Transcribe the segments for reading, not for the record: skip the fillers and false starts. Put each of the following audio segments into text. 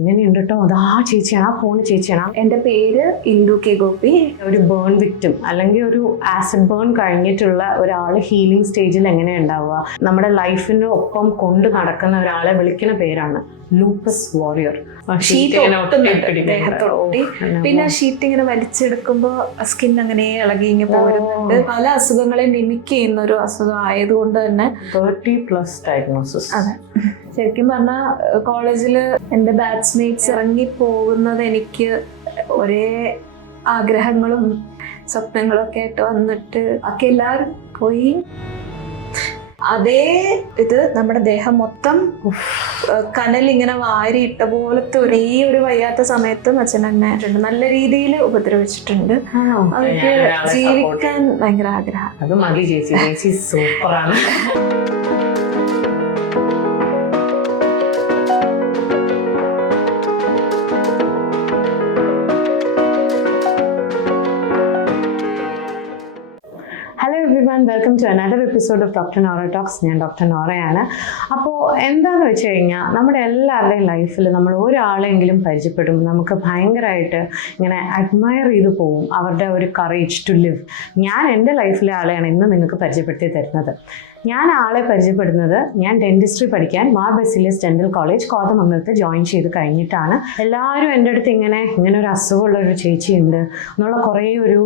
ഇങ്ങനെയുണ്ട് കേട്ടോ, അതാ ചേച്ചിയാണ്, ആ ഫോൺ ചേച്ചിയാണ്. എൻ്റെ പേര് ഇന്ദു കെ ഗോപി. ഒരു ബേൺ വിക്ടിം അല്ലെങ്കിൽ ഒരു ആസിഡ് ബേൺ കഴിഞ്ഞിട്ടുള്ള ഒരാൾ ഹീലിംഗ് സ്റ്റേജിൽ എങ്ങനെയാണ് ഉണ്ടാവുക? നമ്മുടെ ലൈഫിന് ഒപ്പം കൊണ്ട് നടക്കുന്ന ഒരാളെ വിളിക്കുന്ന പേരാണ് ലൂപ്പസ് വാരിയർ. പിന്നെ ഷീറ്റ് ഇങ്ങനെ വലിച്ചെടുക്കുമ്പോൾ സ്കിൻ അങ്ങനെ ഇളകി ഇങ്ങനെ പോരുന്നുണ്ട്. പല അസുഖങ്ങളെ മിമിക് ചെയ്യുന്ന ഒരു അസുഖം ആയതുകൊണ്ട് തന്നെ 30+ ഡയഗ്നോസിസ്. അതെ, ശരിക്കും പറഞ്ഞാൽ കോളേജിൽ എൻ്റെ ബാച്ച്മേറ്റ്സ് ഇറങ്ങി പോകുന്നത് എനിക്ക് ഒരേ ആഗ്രഹങ്ങളും സ്വപ്നങ്ങളും ഒക്കെ ആയിട്ട് വന്നിട്ട് ഒക്കെ എല്ലാവരും പോയി. അതേ ഇത് നമ്മുടെ ദേഹം മൊത്തം കനലിങ്ങനെ വാരിയിട്ട പോലത്തെ ഒരു വയ്യാത്ത സമയത്തും അച്ഛൻ എന്നെ നല്ല രീതിയിൽ ഉപദ്രവിച്ചിട്ടുണ്ട്. അവർക്ക് ജീവിക്കാൻ ഭയങ്കര ആഗ്രഹം. അത് മതി ചേച്ചി, ചേച്ചി സൂപ്പറാണ്. Welcome to another episode of doctor Nora talks. ഞാൻ ഡോക്ടർ നോറയാണ്. അപ്പോൾ എന്താണെന്ന് വെച്ച് കഴിഞ്ഞാൽ നമ്മുടെ എല്ലാവരുടെയും ലൈഫിൽ നമ്മൾ ഒരാളെങ്കിലും പരിചയപ്പെടും, നമുക്ക് ഭയങ്കരമായിട്ട് ഇങ്ങനെ അഡ്മയർ ചെയ്തു പോവും അവരുടെ ഒരു കറേജ് ടു ലിവ്. ഞാൻ എൻ്റെ ലൈഫിലെ ആളെയാണ് ഇന്ന് നിങ്ങൾക്ക് പരിചയപ്പെടുത്തി തരുന്നത്. ഞാൻ ആളെ പരിചയപ്പെടുന്നത് ഞാൻ ഡെന്റിസ്ട്രി പഠിക്കാൻ മാർ ബസിലിയസ് ഡെന്റൽ കോളേജ് കോതമംഗലത്ത് ജോയിൻ ചെയ്ത് കഴിഞ്ഞിട്ടാണ്. എല്ലാവരും എൻ്റെ അടുത്ത് ഇങ്ങനെ ഒരു അസുഖമുള്ളൊരു ചേച്ചിയുണ്ട് എന്നുള്ള കുറേ ഒരു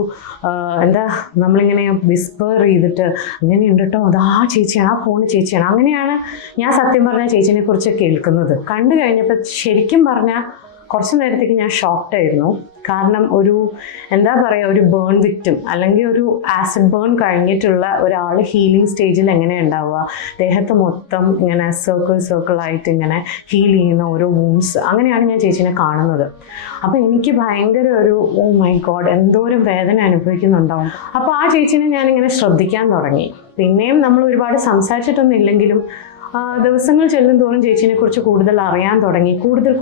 നമ്മളിങ്ങനെ വിസ്പർ ചെയ്തിട്ട് ഇങ്ങനെയുണ്ട് കേട്ടോ, അതാ ചേച്ചിയാണ്, ആ ഫോൺ ചേച്ചിയാണ്. അങ്ങനെയാണ് ഞാൻ സത്യം പറഞ്ഞ ചേച്ചിനെ കുറിച്ച് കേൾക്കുന്നത്. കണ്ടു കഴിഞ്ഞപ്പോൾ ശരിക്കും പറഞ്ഞാൽ കുറച്ച് നേരത്തേക്ക് ഞാൻ ഷോക്ക്ഡ് ആയിരുന്നു. കാരണം ഒരു ബേൺ വിക്ടിം അല്ലെങ്കിൽ ഒരു ആസിഡ് ബേൺ കഴിഞ്ഞിട്ടുള്ള ഒരാൾ ഹീലിംഗ് സ്റ്റേജിൽ എങ്ങനെയാണ് ഉണ്ടാവുക? ദേഹത്ത് മൊത്തം ഇങ്ങനെ സർക്കിളായിട്ട് ഇങ്ങനെ ഹീൽ ചെയ്യുന്ന ഓരോ വൂൺസ്. അങ്ങനെയാണ് ഞാൻ ചേച്ചിനെ കാണുന്നത്. അപ്പോൾ എനിക്ക് ഭയങ്കര ഓ മൈ ഗോഡ്, എന്തോരം വേദന അനുഭവിക്കുന്നുണ്ടാവും. അപ്പോൾ ആ ചേച്ചിനെ ഞാനിങ്ങനെ ശ്രദ്ധിക്കാൻ തുടങ്ങി. പിന്നെയും നമ്മൾ ഒരുപാട് സംസാരിച്ചിട്ടൊന്നും ഇല്ലെങ്കിലും ദിവസങ്ങൾ ചെല്ലും തോറും ചേച്ചിനെ കുറിച്ച് കൂടുതൽ അറിയാൻ തുടങ്ങി.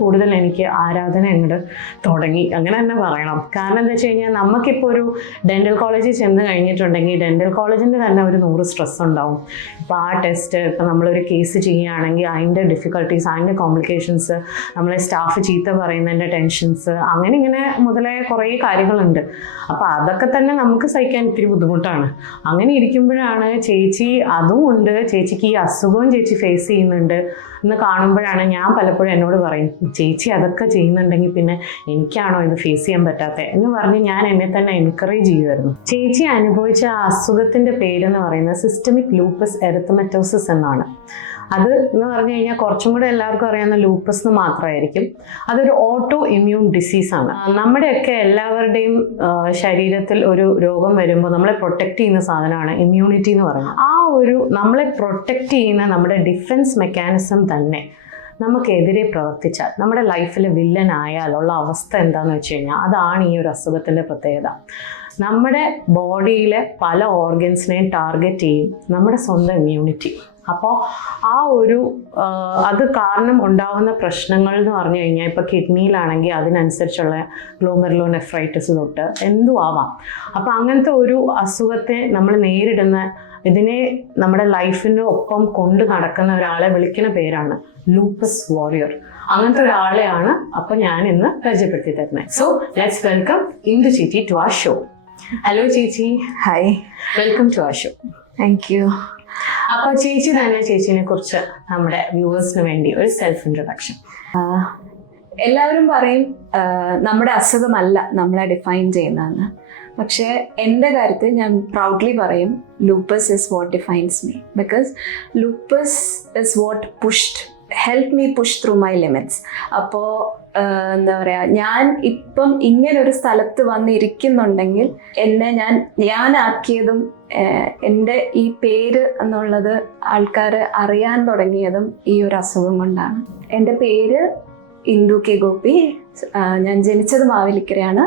കൂടുതൽ എനിക്ക് ആരാധന അങ്ങോട്ട് തുടങ്ങി, അങ്ങനെ തന്നെ പറയണം. കാരണം എന്താ വെച്ച് കഴിഞ്ഞാൽ നമുക്കിപ്പോൾ ഒരു ഡെൻ്റൽ കോളേജിൽ ചെന്ന് കഴിഞ്ഞിട്ടുണ്ടെങ്കിൽ ഡെൻ്റൽ കോളേജിൻ്റെ തന്നെ ഒരു 100 സ്ട്രെസ് ഉണ്ടാവും. ഇപ്പോൾ ആ ടെസ്റ്റ്, ഇപ്പോൾ നമ്മളൊരു കേസ് ചെയ്യുകയാണെങ്കിൽ അതിൻ്റെ ഡിഫിക്കൽട്ടീസ്, അതിൻ്റെ കോംപ്ലിക്കേഷൻസ്, നമ്മളെ സ്റ്റാഫ് ചീത്ത പറയുന്നതിൻ്റെ ടെൻഷൻസ്, അങ്ങനെ മുതലായ കുറേ കാര്യങ്ങളുണ്ട്. അപ്പോൾ അതൊക്കെ തന്നെ നമുക്ക് സഹിക്കാൻ ഇത്തിരി ബുദ്ധിമുട്ടാണ്. അങ്ങനെ ഇരിക്കുമ്പോഴാണ് ചേച്ചി അതും ഉണ്ട്, ചേച്ചിക്ക് ഈ അസുഖവും ചേച്ചി ഫേസ് ചെയ്യുന്നുണ്ട് എന്ന് കാണുമ്പോഴാണ് ഞാൻ പലപ്പോഴും എന്നോട് പറയും, ചേച്ചി അതൊക്കെ ചെയ്യുന്നുണ്ടെങ്കിൽ പിന്നെ എനിക്കാണോ ഇത് ഫേസ് ചെയ്യാൻ പറ്റാത്തത് എന്ന് പറഞ്ഞ് ഞാൻ എന്നെ തന്നെ എൻകറേജ് ചെയ്യുമായിരുന്നു. ചേച്ചി അനുഭവിച്ച ആ അസുഖത്തിൻ്റെ പേരെന്ന് പറയുന്നത് സിസ്റ്റമിക് ലൂപ്പസ് എറിത്തമെറ്റോസിസ് എന്നാണ്. അത് എന്ന് പറഞ്ഞു കഴിഞ്ഞാൽ കുറച്ചും കൂടെ എല്ലാവർക്കും അറിയാവുന്ന ലൂപ്പസ് എന്ന് മാത്രമായിരിക്കും. അതൊരു ഓട്ടോ ഇമ്മ്യൂൺ ഡിസീസാണ്. നമ്മുടെയൊക്കെ എല്ലാവരുടെയും ശരീരത്തിൽ ഒരു രോഗം വരുമ്പോൾ നമ്മളെ പ്രൊട്ടക്റ്റ് ചെയ്യുന്ന സാധനമാണ് ഇമ്മ്യൂണിറ്റി എന്ന് പറയുന്നത്. ആ നമ്മളെ പ്രൊട്ടക്റ്റ് ചെയ്യുന്ന നമ്മുടെ ഡിഫൻസ് മെക്കാനിസം തന്നെ നമുക്കെതിരെ പ്രവർത്തിച്ചാൽ, നമ്മുടെ ലൈഫിൽ വില്ലൻ ആയാലുള്ള അവസ്ഥ എന്താണെന്ന് വെച്ച് കഴിഞ്ഞാൽ അതാണ് ഈ ഒരു അസുഖത്തിൻ്റെ പ്രത്യേകത. നമ്മുടെ ബോഡിയിലെ പല ഓർഗൻസിനെയും ടാർഗറ്റ് ചെയ്യും നമ്മുടെ സ്വന്തം ഇമ്മ്യൂണിറ്റി. അപ്പോൾ അത് കാരണം ഉണ്ടാകുന്ന പ്രശ്നങ്ങൾ എന്ന് പറഞ്ഞു കഴിഞ്ഞാൽ ഇപ്പോൾ കിഡ്നിയിലാണെങ്കിൽ അതിനനുസരിച്ചുള്ള ഗ്ലോമെറുലോനെഫ്രൈറ്റിസ് തൊട്ട് എന്തും ആവാം. അപ്പോൾ അങ്ങനത്തെ ഒരു അസുഖത്തെ നമ്മൾ ഇതിനെ നമ്മുടെ ലൈഫിൻ്റെ ഒപ്പം കൊണ്ട് നടക്കുന്ന ഒരാളെ വിളിക്കുന്ന പേരാണ് ലൂപ്പസ് വാരിയർ. അങ്ങനത്തെ ഒരാളെയാണ് അപ്പോൾ ഞാൻ ഇന്ന് പരിചയപ്പെടുത്തി തരുന്നത്. സോ ലെറ്റ്സ് വെൽക്കം ഇന്ദു ചേച്ചി ടു അവർ ഷോ. ഹലോ ചേച്ചി. Hi, welcome to our show. Thank you. അപ്പോൾ ചേച്ചി തന്നെ ചേച്ചിനെ കുറിച്ച് നമ്മുടെ വ്യൂവേഴ്സിന് വേണ്ടി ഒരു സെൽഫ് ഇൻട്രൊഡക്ഷൻ. എല്ലാവരും പറയും നമ്മുടെ അസുഖമല്ല നമ്മളെ ഡിഫൈൻ ചെയ്യുന്നതെന്ന്. പക്ഷേ എൻ്റെ കാര്യത്തിൽ ഞാൻ പ്രൗഡ്ലി പറയും lupus is what defines me. Because lupus is what help me push through my limits. അപ്പോൾ എന്താ പറയുക, ഞാൻ ഇപ്പം ഇങ്ങനൊരു സ്ഥലത്ത് വന്നിരിക്കുന്നുണ്ടെങ്കിൽ എന്നെ ഞാനാക്കിയതും എൻ്റെ ഈ പേര് എന്നുള്ളത് ആൾക്കാർ അറിയാൻ തുടങ്ങിയതും ഈ ഒരു അസുഖം കൊണ്ടാണ്. എൻ്റെ പേര് ഇന്ദു കെ ഗോപി. ഞാൻ ജനിച്ചത് മാവേലിക്കരയാണ്.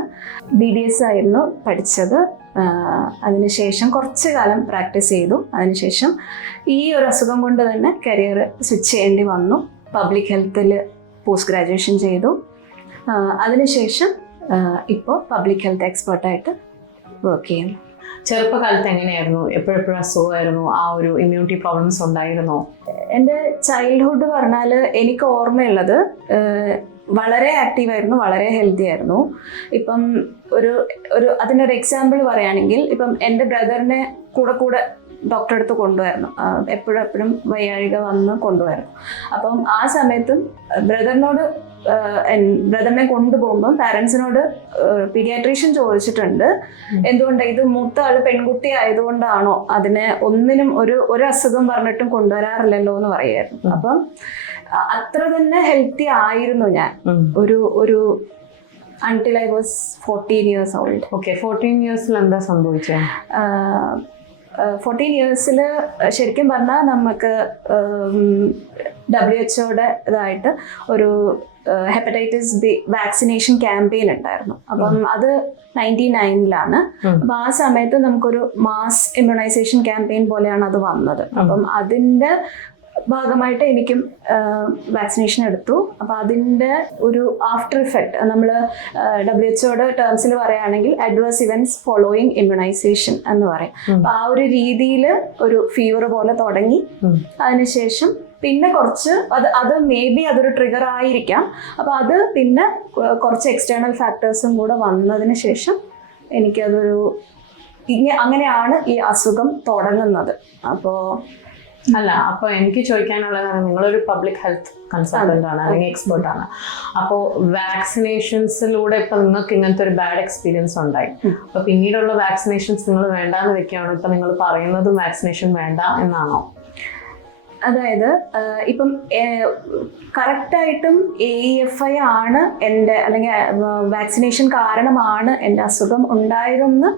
BDS ആയിരുന്നു പഠിച്ചത്. അതിനുശേഷം കുറച്ച് കാലം പ്രാക്ടീസ് ചെയ്തു. അതിനുശേഷം ഈ ഒരു അസുഖം കൊണ്ട് തന്നെ കരിയർ സ്വിച്ച് ചെയ്യേണ്ടി വന്നു. പബ്ലിക് ഹെൽത്തിൽ പോസ്റ്റ് ഗ്രാജുവേഷൻ ചെയ്തു. അതിനുശേഷം ഇപ്പോൾ പബ്ലിക് ഹെൽത്ത് എക്സ്പേർട്ടായിട്ട് വർക്ക് ചെയ്യുന്നു. ചെറുപ്പകാലത്ത് എങ്ങനെയായിരുന്നു? എപ്പോഴെപ്പോഴും അസുഖമായിരുന്നു? ആ ഒരു ഇമ്മ്യൂണിറ്റി പ്രോബ്ലംസ് ഉണ്ടായിരുന്നോ? എൻ്റെ ചൈൽഡ്ഹുഡ് പറഞ്ഞാൽ എനിക്ക് ഓർമ്മയുള്ളത് വളരെ ആക്റ്റീവായിരുന്നു, വളരെ ഹെൽത്തി ആയിരുന്നു. ഇപ്പം ഒരു ഒരു അതിനൊരു എക്സാമ്പിൾ പറയുകയാണെങ്കിൽ, ഇപ്പം എൻ്റെ ബ്രദറിനെ കൂടെ ഡോക്ടറെ അടുത്ത് കൊണ്ടുവരണം, എപ്പോഴും വയ്യാഴിക വന്ന് കൊണ്ടുവരണം. അപ്പം ആ സമയത്തും ബ്രദറിനെ കൊണ്ടുപോകുമ്പം പാരൻസിനോട് പീഡിയാട്രീഷ്യൻ ചോദിച്ചിട്ടുണ്ട്, എന്തുകൊണ്ടാണ് ഇത് മൂത്ത ആള് പെൺകുട്ടി ആയതുകൊണ്ടാണോ അതിനെ ഒന്നിനും ഒരു അസുഖം പറഞ്ഞിട്ടും കൊണ്ടുവരാറില്ലല്ലോ എന്ന് പറയായിരുന്നു. അപ്പം അത്ര തന്നെ ഹെൽത്തി ആയിരുന്നു ഞാൻ ഒരു until I was 14 years old. Okay, 14 ഇയേഴ്സിൽ എന്താ സംഭവിച്ചത്? 14 ഇയേഴ്സിൽ ശരിക്കും പറഞ്ഞാൽ നമുക്ക് WHO ഇതായിട്ട് ഒരു ഹെപ്പറ്റൈറ്റിസ് ബി വാക്സിനേഷൻ ക്യാമ്പയിൻ ഉണ്ടായിരുന്നു. അപ്പം അത് 99-ലാണ്. അപ്പം ആ സമയത്ത് നമുക്കൊരു മാസ് ഇമ്മ്യൂണൈസേഷൻ ക്യാമ്പയിൻ പോലെയാണ് അത് വന്നത്. അപ്പം അതിൻ്റെ ഭാഗമായിട്ട് എനിക്കും വാക്സിനേഷൻ എടുത്തു. അപ്പം അതിൻ്റെ ഒരു ആഫ്റ്റർ ഇഫക്റ്റ് നമ്മൾ WHO ടേംസിൽ പറയുകയാണെങ്കിൽ അഡ്വേഴ്സ് ഇവൻറ്റ്സ് ഫോളോയിങ് ഇമ്മ്യൂണൈസേഷൻ എന്ന് പറയും. അപ്പം ആ ഒരു രീതിയിൽ ഒരു ഫീവർ പോലെ തുടങ്ങി. അതിനുശേഷം പിന്നെ കുറച്ച് അത് മേ ബി അതൊരു ട്രിഗർ ആയിരിക്കാം. അപ്പം അത് പിന്നെ കുറച്ച് എക്സ്റ്റേണൽ ഫാക്ടേഴ്സും കൂടെ വന്നതിന് ശേഷം എനിക്കതൊരു അങ്ങനെയാണ് ഈ അസുഖം തുടങ്ങുന്നത്. അപ്പോൾ അപ്പോൾ എനിക്ക് ചോദിക്കാനുള്ളതാണ്, നിങ്ങളൊരു പബ്ലിക് ഹെൽത്ത് കൺസൾട്ടന്റ് ആണ് അല്ലെങ്കിൽ എക്സ്പേർട്ട് ആണ്. അപ്പോൾ വാക്സിനേഷൻസിലൂടെ ഇപ്പൊ നിങ്ങൾക്ക് ഇങ്ങനത്തെ ഒരു ബാഡ് എക്സ്പീരിയൻസ് ഉണ്ടായി, അപ്പൊ പിന്നീടുള്ള വാക്സിനേഷൻസ് നിങ്ങൾ വേണ്ടാന്ന് വെക്കുകയാണോ? ഇപ്പൊ നിങ്ങൾ പറയുന്നതും വാക്സിനേഷൻ വേണ്ട എന്നാണോ? അതായത് ഇപ്പം കറക്റ്റായിട്ടും AEFI ആണ് എൻ്റെ, അല്ലെങ്കിൽ വാക്സിനേഷൻ കാരണമാണ് എൻ്റെ അസുഖം ഉണ്ടായതെന്ന്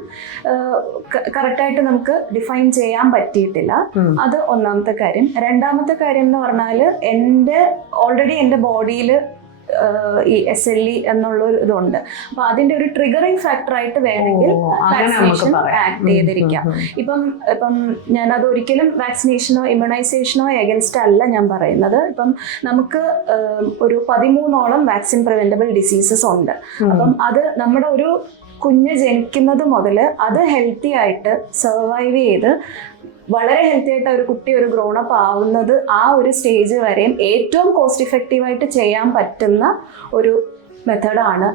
കറക്റ്റായിട്ട് നമുക്ക് ഡിഫൈൻ ചെയ്യാൻ പറ്റിയിട്ടില്ല. അത് ഒന്നാമത്തെ കാര്യം. രണ്ടാമത്തെ കാര്യം എന്ന് പറഞ്ഞാൽ ഓൾറെഡി എൻ്റെ ബോഡിയിൽ ഈ SLE എന്നുള്ളൊരു ഇതുണ്ട്. അപ്പൊ അതിന്റെ ഒരു ട്രിഗറിങ് ഫാക്ടർ ആയിട്ട് വേണമെങ്കിൽ വാക്സിനേഷൻ ആക്ട് ചെയ്തിരിക്കാം. ഇപ്പം ഞാൻ അത് ഒരിക്കലും വാക്സിനേഷനോ ഇമ്മ്യൂണൈസേഷനോ എഗൻസ്റ്റ് അല്ല ഞാൻ പറയുന്നത്. ഇപ്പം നമുക്ക് ഒരു 13ഓളം വാക്സിൻ പ്രിവെന്റബിൾ ഡിസീസസ് ഉണ്ട്. അപ്പം അത് നമ്മുടെ ഒരു കുഞ്ഞ് ജനിക്കുന്നത് മുതൽ അത് ഹെൽത്തി ആയിട്ട് സർവൈവ് ചെയ്ത് വളരെ ഹെൽത്തി ആയിട്ട് ഒരു കുട്ടി ഒരു ഗ്രോണപ്പ് ആവുന്നത് ആ ഒരു സ്റ്റേജ് വരെയും ഏറ്റവും കോസ്റ്റ് ഇഫക്റ്റീവായിട്ട് ചെയ്യാൻ പറ്റുന്ന ഒരു മെത്തേഡാണ്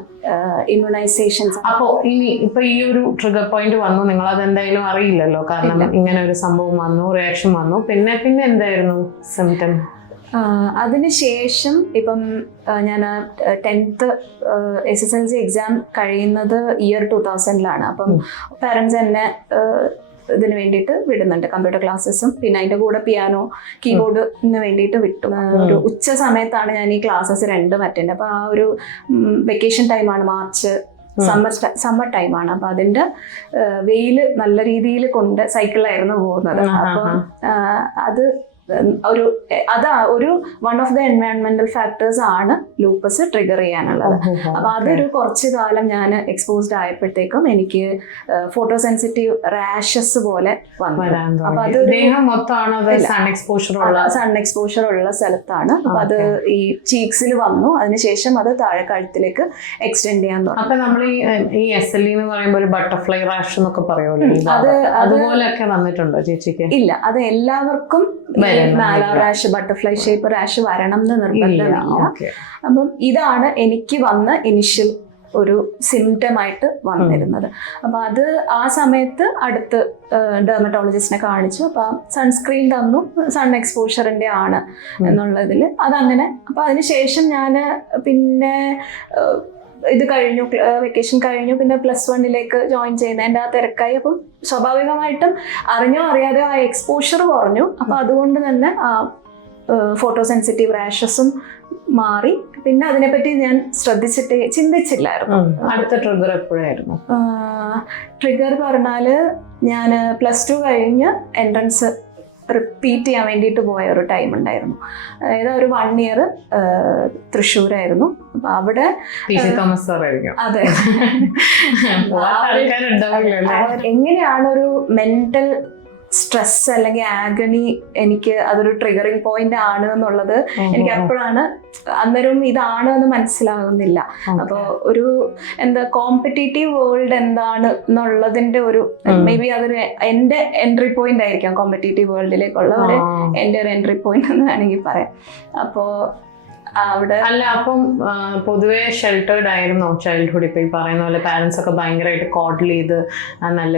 ഇമ്മ്യൂണൈസേഷൻ. അപ്പോൾ ഇപ്പൊ ഈ ഒരു ട്രിഗർ പോയിന്റ് വന്നു, നിങ്ങൾ അതെന്തായാലും അറിയില്ലല്ലോ, കാരണം ഇങ്ങനെ ഒരു സംഭവം വന്നു, റിയാക്ഷൻ വന്നു, പിന്നെ എന്തായിരുന്നു സിംറ്റം? അതിനുശേഷം ഇപ്പം ഞാൻ 10th SSLC എക്സാം കഴിയുന്നത് ഇയർ 2000-ലാണ്. അപ്പം പാരൻസ് എന്നെ ഇതിന് വേണ്ടിയിട്ട് വിടുന്നുണ്ട്, കമ്പ്യൂട്ടർ ക്ലാസ്സസും പിന്നെ അതിൻ്റെ കൂടെ പിയാനോ കീബോർഡിന് വേണ്ടിയിട്ട് വിട്ടു. ഒരു ഉച്ച സമയത്താണ് ഞാൻ ഈ ക്ലാസ്സസ് രണ്ടും അറ്റൻഡ്. അപ്പോൾ ആ ഒരു വെക്കേഷൻ ടൈമാണ്, മാർച്ച് സമ്മർ ടൈമാണ്. അപ്പം അതിൻ്റെ വെയിൽ നല്ല രീതിയിൽ കൊണ്ട് സൈക്കിളിലായിരുന്നു പോകുന്നത്. അപ്പം അത് ഒരു വൺ ഓഫ് ദ എൻവയോൺമെന്റൽ ഫാക്ടേഴ്സ് ആണ് ലൂപ്പസ് ട്രിഗർ ചെയ്യാനുള്ളത്. അപ്പൊ അതൊരു കുറച്ചു കാലം ഞാൻ എക്സ്പോസ്ഡ് ആയപ്പോഴത്തേക്കും എനിക്ക് ഫോട്ടോ സെൻസിറ്റീവ് റാഷസ് പോലെ വന്നു. അപ്പൊ അത് സൺ എക്സ്പോഷർ ഉള്ള സ്ഥലത്താണ്. അപ്പൊ അത് ഈ ചീക്സിൽ വന്നു. അതിനുശേഷം അത് താഴെ കഴുത്തിലേക്ക് എക്സ്റ്റെൻഡ് ചെയ്യാൻ തുടങ്ങി. അപ്പൊ നമ്മൾ ഈ SLE എന്ന് പറയുമ്പോൾ ഒരു ബട്ടർഫ്ലൈ റാഷ് എന്നൊക്കെ പറയുമല്ലോ, അതുപോലെയൊക്കെ വന്നിട്ടുണ്ടോ ചേച്ചിക്ക്? ഇല്ല, അത് എല്ലാവർക്കും മാല റാഷ്, ബട്ടർഫ്ലൈ ഷേപ്പ് റാഷ് വരണം എന്ന് നിർബന്ധമില്ല. അപ്പം ഇതാണ് എനിക്ക് വന്ന ഇനിഷ്യൽ ഒരു സിംറ്റം ആയിട്ട് വന്നിരുന്നത്. അപ്പം അത് ആ സമയത്ത് അടുത്ത് ഡെർമറ്റോളജിസ്റ്റിനെ കാണിച്ചു. അപ്പം സൺസ്ക്രീൻ തന്നു, സൺ എക്സ്പോഷറിൻ്റെ ആണ് എന്നുള്ളതിൽ അതങ്ങനെ. അപ്പം അതിനുശേഷം ഞാൻ പിന്നെ ഇത് കഴിഞ്ഞു, വെക്കേഷൻ കഴിഞ്ഞു, പിന്നെ +1 ജോയിൻ ചെയ്യുന്നതിൻ്റെ ആ തിരക്കായി. അപ്പം സ്വാഭാവികമായിട്ടും അറിഞ്ഞോ അറിയാതെയോ ആ എക്സ്പോഷർ കുറഞ്ഞു. അപ്പം അതുകൊണ്ട് തന്നെ ആ ഫോട്ടോ സെൻസിറ്റീവ് റാഷസും മാറി. പിന്നെ അതിനെപ്പറ്റി ഞാൻ ചിന്തിച്ചില്ലായിരുന്നു. അടുത്ത ട്രിഗർ എപ്പോഴായിരുന്നു? ട്രിഗർ പറഞ്ഞാൽ ഞാൻ +2 കഴിഞ്ഞ് എൻട്രൻസ് റിപ്പീറ്റ് ചെയ്യാൻ വേണ്ടിയിട്ട് പോയ ഒരു ടൈം ഉണ്ടായിരുന്നു. അതായത് ഒരു 1 ഇയർ തൃശ്ശൂരായിരുന്നു. അപ്പൊ അവിടെ അതെ, എങ്ങനെയാണ് ഒരു മെന്റൽ സ്ട്രെസ് അല്ലെങ്കിൽ ആഗണി എനിക്ക് അതൊരു ട്രിഗറിങ് പോയിന്റ് ആണ് എന്നുള്ളത് എനിക്ക് അപ്പോഴാണ്, അന്നേരം ഇതാണ് എന്ന് മനസ്സിലാകുന്നില്ല. അപ്പോൾ ഒരു കോമ്പറ്റീറ്റീവ് വേൾഡ് എന്താണ് എന്നുള്ളതിന്റെ ഒരു മേ ബി അതൊരു എൻ്റെ എൻട്രി പോയിന്റ് ആയിരിക്കാം, കോമ്പറ്റീറ്റീവ് വേൾഡിലേക്കുള്ള എൻ്റെ ഒരു എൻട്രി പോയിന്റ് എന്ന് വേണമെങ്കിൽ പറയാം. അപ്പോൾ അവിടെ. അല്ല, അപ്പം പൊതുവെ ഷെൽട്ടേർഡ് ആയിരുന്നോ ചൈൽഡ്ഹുഡ്? ഇപ്പൊ ഈ പറയുന്ന പോലെ പാരന്റ്സ് ഒക്കെ ഭയങ്കരമായിട്ട് കോഡൽ ചെയ്ത് നല്ല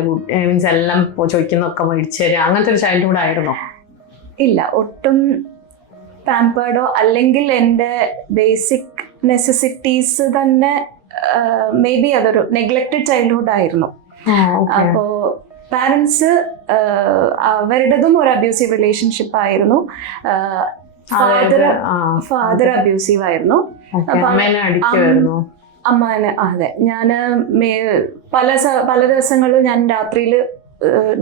മീൻസ് എല്ലാം ചോദിക്കുന്നൊക്കെ മേടിച്ചു തരിക, അങ്ങനത്തെ ഒരു ചൈൽഡ്ഹുഡ് ആയിരുന്നോ? ഇല്ല, ഒട്ടും പാമ്പേർഡോ അല്ലെങ്കിൽ എൻ്റെ ബേസിക് നെസസിറ്റീസ് തന്നെ മേ ബി അതൊരു നെഗ്ലക്റ്റഡ് ചൈൽഡ്ഹുഡ് ആയിരുന്നു. അപ്പോ പാരൻസ് അവരുടേതും ഒരു അബ്യൂസീവ് റിലേഷൻഷിപ്പ് ആയിരുന്നു. ഫാദർ അബ്യൂസീവ് ആയിരുന്നു. അമ്മേനെ, അതെ. ഞാൻ പല ദിവസങ്ങളിലും ഞാൻ രാത്രിയിൽ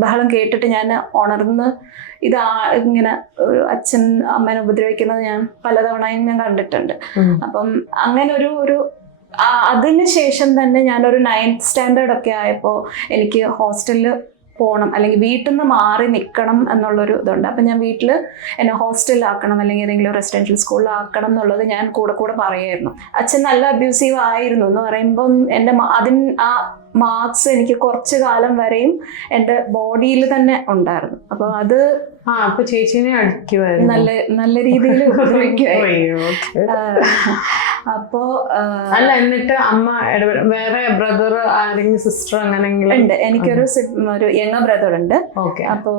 ബഹളം കേട്ടിട്ട് ഞാൻ ഉണർന്ന് ഇങ്ങനെ അച്ഛൻ അമ്മേനെ ഉപദ്രവിക്കുന്നത് ഞാൻ പലതവണയും ഞാൻ കണ്ടിട്ടുണ്ട്. അപ്പം അങ്ങനെ ഒരു അതിന് ശേഷം തന്നെ ഞാനൊരു 9th സ്റ്റാൻഡേർഡ് ഒക്കെ ആയപ്പോൾ എനിക്ക് ഹോസ്റ്റലിൽ പോകണം, അല്ലെങ്കിൽ വീട്ടിൽ നിന്ന് മാറി നിൽക്കണം എന്നുള്ളൊരു ഇതുണ്ട്. അപ്പം ഞാൻ വീട്ടിൽ എന്നെ ഹോസ്റ്റലിലാക്കണം അല്ലെങ്കിൽ ഏതെങ്കിലും റെസിഡൻഷ്യൽ സ്കൂളിലാക്കണം എന്നുള്ളത് ഞാൻ കൂടെ പറയുമായിരുന്നു. അച്ഛൻ നല്ല അബ്യൂസീവ് ആയിരുന്നു എന്ന് പറയുമ്പം എൻ്റെ ആ മാർക്സ് എനിക്ക് കുറച്ച് കാലം വരെയും എൻ്റെ ബോഡിയിൽ തന്നെ ഉണ്ടായിരുന്നു. അപ്പോൾ അത് അപ്പൊ ചേച്ചീനെ അടിക്കുമായിരുന്നു, നല്ല രീതിയിൽ ഉപദ്രവിക്കുമായിരുന്നു. അപ്പോ അല്ല, എന്നിട്ട് അമ്മ വേറെ ബ്രദർ ആരെങ്കിലും സിസ്റ്റർ അങ്ങനെയെങ്കിലും ഉണ്ട്? എനിക്കൊരു യങ്ങ ബ്രദർ ഉണ്ട്. അപ്പോ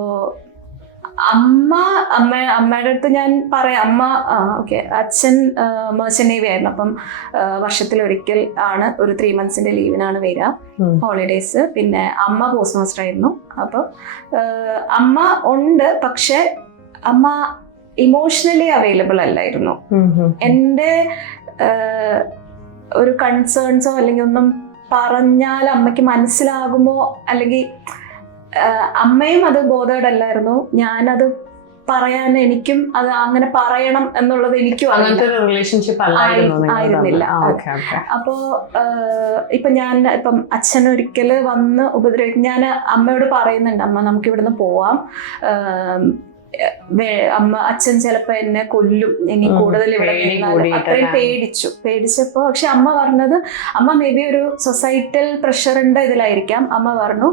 അമ്മയുടെ അടുത്ത് ഞാൻ പറയാം, അമ്മ ഓക്കെ, അച്ഛൻ മെർച്ചന്റ് നേവി ആയിരുന്നു. അപ്പം വർഷത്തിലൊരിക്കൽ ആണ് ഒരു 3 months ലീവിനാണ് വരിക, ഹോളിഡേയ്സ്. പിന്നെ അമ്മ പോസ്റ്റ് മാസ്റ്റർ ആയിരുന്നു. അപ്പൊ അമ്മ ഉണ്ട്, പക്ഷെ അമ്മ ഇമോഷണലി അവൈലബിൾ അല്ലായിരുന്നു. എൻ്റെ ഒരു കൺസേൺസോ അല്ലെങ്കിൽ ഒന്നും പറഞ്ഞാൽ അമ്മയ്ക്ക് മനസ്സിലാകുമോ, അല്ലെങ്കിൽ അമ്മയും അത് ബോധേഡ് അല്ലായിരുന്നു. ഞാനത് പറയാൻ എനിക്കും അത് അങ്ങനെ പറയണം എന്നുള്ളത് എനിക്കും ആയിരുന്നില്ല. അപ്പോ ഇപ്പം അച്ഛനൊരിക്കല് വന്ന് ഉപദ്രവിക്കും. ഞാൻ അമ്മയോട് പറയുന്നുണ്ട്, അമ്മ നമുക്ക് ഇവിടുന്ന് പോവാം, അച്ഛൻ ചിലപ്പോ എന്നെ കൊല്ലും ഇനി കൂടുതൽ ഇവിടെ നിന്നാൽ. അത്രയും പേടിച്ചപ്പോ പക്ഷെ അമ്മ പറഞ്ഞത്, അമ്മ മേ ബി ഒരു സൊസൈറ്റൽ പ്രഷറിന്റെ ഇതിലായിരിക്കാം. അമ്മ പറഞ്ഞു,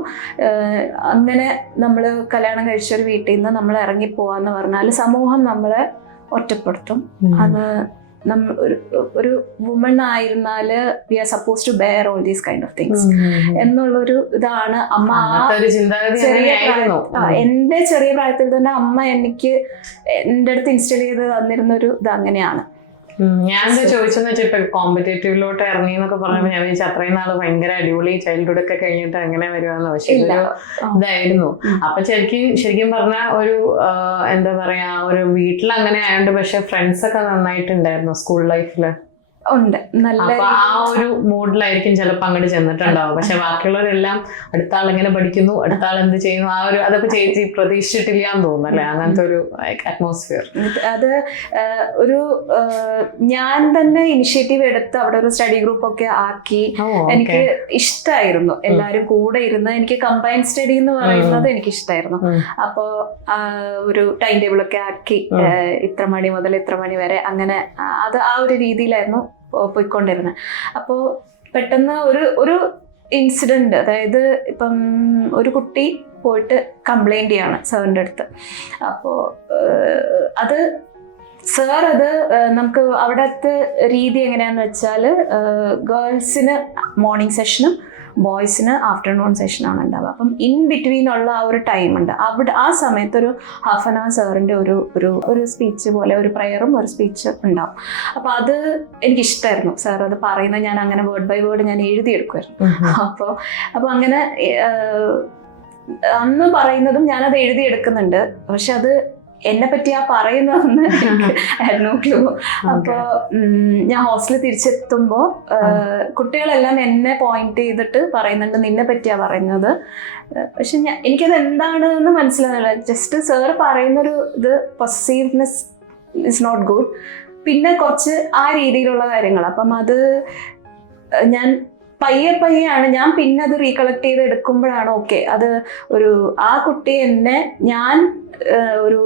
അങ്ങനെ നമ്മൾ കല്യാണം കഴിച്ചൊരു വീട്ടിൽ നിന്ന് നമ്മൾ ഇറങ്ങിപ്പോവാന്ന് പറഞ്ഞാൽ സമൂഹം നമ്മളെ ഒറ്റപ്പെടുത്തും. അത് ഒരു വുമൺ ആയിരുന്നാല് we are supposed to bear all these kind of things എന്നുള്ളൊരു ഇതാണ് അമ്മ. എന്റെ ചെറിയ പ്രായത്തിൽ തന്നെ അമ്മ എനിക്ക് എൻ്റെ അടുത്ത് ഇൻസ്റ്റാൾ ചെയ്ത് തന്നിരുന്ന ഒരു ഇത് അങ്ങനെയാണ്. ഞാനെന്താ ചോദിച്ചെന്ന് വെച്ചാൽ ഇപ്പൊ കോമ്പറ്റേറ്റീവിലോട്ട് ഇറങ്ങി എന്നൊക്കെ പറഞ്ഞപ്പോ ഞാൻ വിചാരിച്ചു അത്രയും നാള് ഭയങ്കര അടിപൊളി ചൈൽഡ്ഹുഡ് ഒക്കെ കഴിഞ്ഞിട്ട് അങ്ങനെ വരുവാന്ന്. പക്ഷെ ഇതായിരുന്നു. അപ്പൊ ശരിക്കും പറഞ്ഞ ഒരു എന്താ പറയാ, ഒരു വീട്ടിൽ അങ്ങനെ ആയതുകൊണ്ട്. പക്ഷെ ഫ്രണ്ട്സ് ഒക്കെ നന്നായിട്ടുണ്ടായിരുന്നു സ്കൂൾ ലൈഫില്? ഉണ്ട്, അപ്പൊ ആ ഒരു മൂഡിലായിരിക്കും ചിലപ്പോ അങ്ങോട്ട് ചെന്നിട്ടുണ്ടാവും. പക്ഷെ ബാക്കിയുള്ളവരെല്ലാം അടുത്ത ആൾ എങ്ങനെ പഠിക്കുന്നു, അടുത്ത ആൾ എന്ത് ചെയ്യുന്നു, ആ ഒരു അതൊക്കെ ചേച്ചി പ്രതീക്ഷിച്ചിട്ടില്ല എന്ന് തോന്നുന്നു അല്ലെ, അങ്ങനത്തെ ഒരു അറ്റ്മോസ്ഫിയർ? അത് ഒരു ഞാൻ തന്നെ ഇനിഷ്യേറ്റീവ് എടുത്ത് അവിടെ ഒരു സ്റ്റഡി ഗ്രൂപ്പ് ഒക്കെ ആക്കി. എനിക്ക് ഇഷ്ടമായിരുന്നു എല്ലാവരും കൂടെ ഇരുന്ന്. എനിക്ക് കമ്പൈൻ സ്റ്റഡി എന്ന് പറയുന്നത് എനിക്ക് ഇഷ്ടമായിരുന്നു. അപ്പോ ഒരു ടൈം ടേബിൾ ഒക്കെ ആക്കി, ഇത്ര മണി മുതൽ ഇത്ര മണി വരെ, അങ്ങനെ അത് ആ ഒരു രീതിയിലായിരുന്നു പോയിക്കൊണ്ടിരുന്നത്. അപ്പോൾ പെട്ടെന്ന് ഒരു ഇൻസിഡന്റ്, അതായത് ഇപ്പം ഒരു കുട്ടി പോയിട്ട് കംപ്ലൈന്റ് ചെയ്യാണ് സാറിൻ്റെ അടുത്ത്. അപ്പോൾ അത് സാർ അത് നമുക്ക് അവിടുത്തെ രീതി എങ്ങനെയാന്ന് വെച്ചാൽ ഗേൾസിന് മോർണിംഗ് സെഷനും ബോയ്സിന് ആഫ്റ്റർനൂൺ സെഷനാണ് ഉണ്ടാവുക. അപ്പം ഇൻ ബിറ്റ്വീൻ ഉള്ള ആ ഒരു ടൈം ഉണ്ട്. അവിടെ ആ സമയത്ത് ഒരു ഹാഫ് ആൻ അവർ സാറിൻ്റെ ഒരു സ്പീച്ച് പോലെ, ഒരു പ്രയറും ഒരു സ്പീച്ച് ഉണ്ടാവും. അപ്പം അത് എനിക്കിഷ്ടമായിരുന്നു. സാർ അത് പറയുന്നത് ഞാൻ അങ്ങനെ വേർഡ് ബൈ വേർഡ് ഞാൻ എഴുതിയെടുക്കുമായിരുന്നു. അപ്പോൾ അങ്ങനെ അന്ന് പറയുന്നതും ഞാനത് എഴുതിയെടുക്കുന്നുണ്ട്. പക്ഷെ അത് എന്നെ പറ്റി ആ പറയുന്നതെന്ന് നോ ക്ലൂ. അപ്പോ ഞാൻ ഹോസ്റ്റലിൽ തിരിച്ചെത്തുമ്പോൾ കുട്ടികളെല്ലാം എന്നെ പോയിന്റ് ചെയ്തിട്ട് പറയുന്നുണ്ട്, നിന്നെ പറ്റിയാ പറയുന്നത്. പക്ഷെ എനിക്കത് എന്താണെന്ന് മനസ്സിലാകുന്നില്ല. ജസ്റ്റ് സാർ പറയുന്നൊരു ഇത് പൊസസീവ്നെസ് ഇസ് നോട്ട് ഗുഡ്. പിന്നെ കുറച്ച് ആ രീതിയിലുള്ള കാര്യങ്ങൾ. അപ്പം അത് ഞാൻ പയ്യാണ് ഞാൻ പിന്നെ അത് റീകളക്ട് ചെയ്ത് എടുക്കുമ്പോഴാണ് ഓക്കെ, അത് ആ കുട്ടി എന്നെ ഞാൻ ഒരു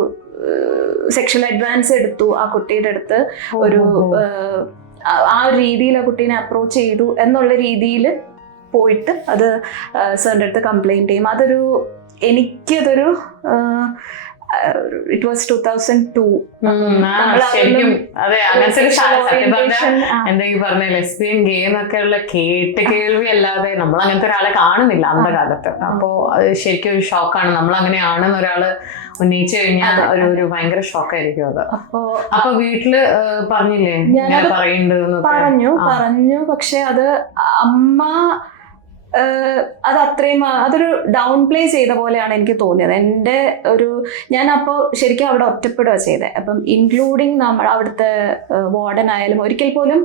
സെക്ഷൽ അഡ്വാൻസ് എടുത്തു ആ കുട്ടിയുടെ അടുത്ത്, ആ ഒരു രീതിയിൽ ആ കുട്ടീനെ അപ്രോച്ച് ചെയ്തു എന്നുള്ള രീതിയിൽ പോയിട്ട് അത് സാറിൻ്റെ അടുത്ത് കംപ്ലൈൻറ്റ് ചെയ്യും. എനിക്കതൊരു ഇറ്റ് വാസ് 2002. ശരിക്കും അതെ, അങ്ങനത്തെ ഒരു സത്യം പറഞ്ഞാൽ എന്താ ഈ പറഞ്ഞ ലെസ്ബിയൻ ഗേ എന്നൊക്കെ ഉള്ള കേൾവി അല്ലാതെ നമ്മൾ അങ്ങനത്തെ ഒരാളെ കാണുന്നില്ല അന്ന കാലത്ത്. അപ്പോ അത് ശരിക്കും ഒരു ഷോക്കാണ്. നമ്മൾ അങ്ങനെയാണെന്ന് ഒരാള് ഉന്നയിച്ചു കഴിഞ്ഞാൽ ഒരു ഭയങ്കര ഷോക്കായിരിക്കും അത്. അപ്പൊ വീട്ടില് പറഞ്ഞില്ലേ പറഞ്ഞു പക്ഷെ അത് അമ്മ അത് അത്രയും അതൊരു ഡൗൺ പ്ലേ ചെയ്ത പോലെയാണ് എനിക്ക് തോന്നിയത്. എൻ്റെ ഞാൻ അപ്പോൾ ശരിക്കും അവിടെ ഒറ്റപ്പെടുക ചെയ്തത്. അപ്പം ഇൻക്ലൂഡിങ് അവിടുത്തെ വാർഡൻ ആയാലും ഒരിക്കൽ പോലും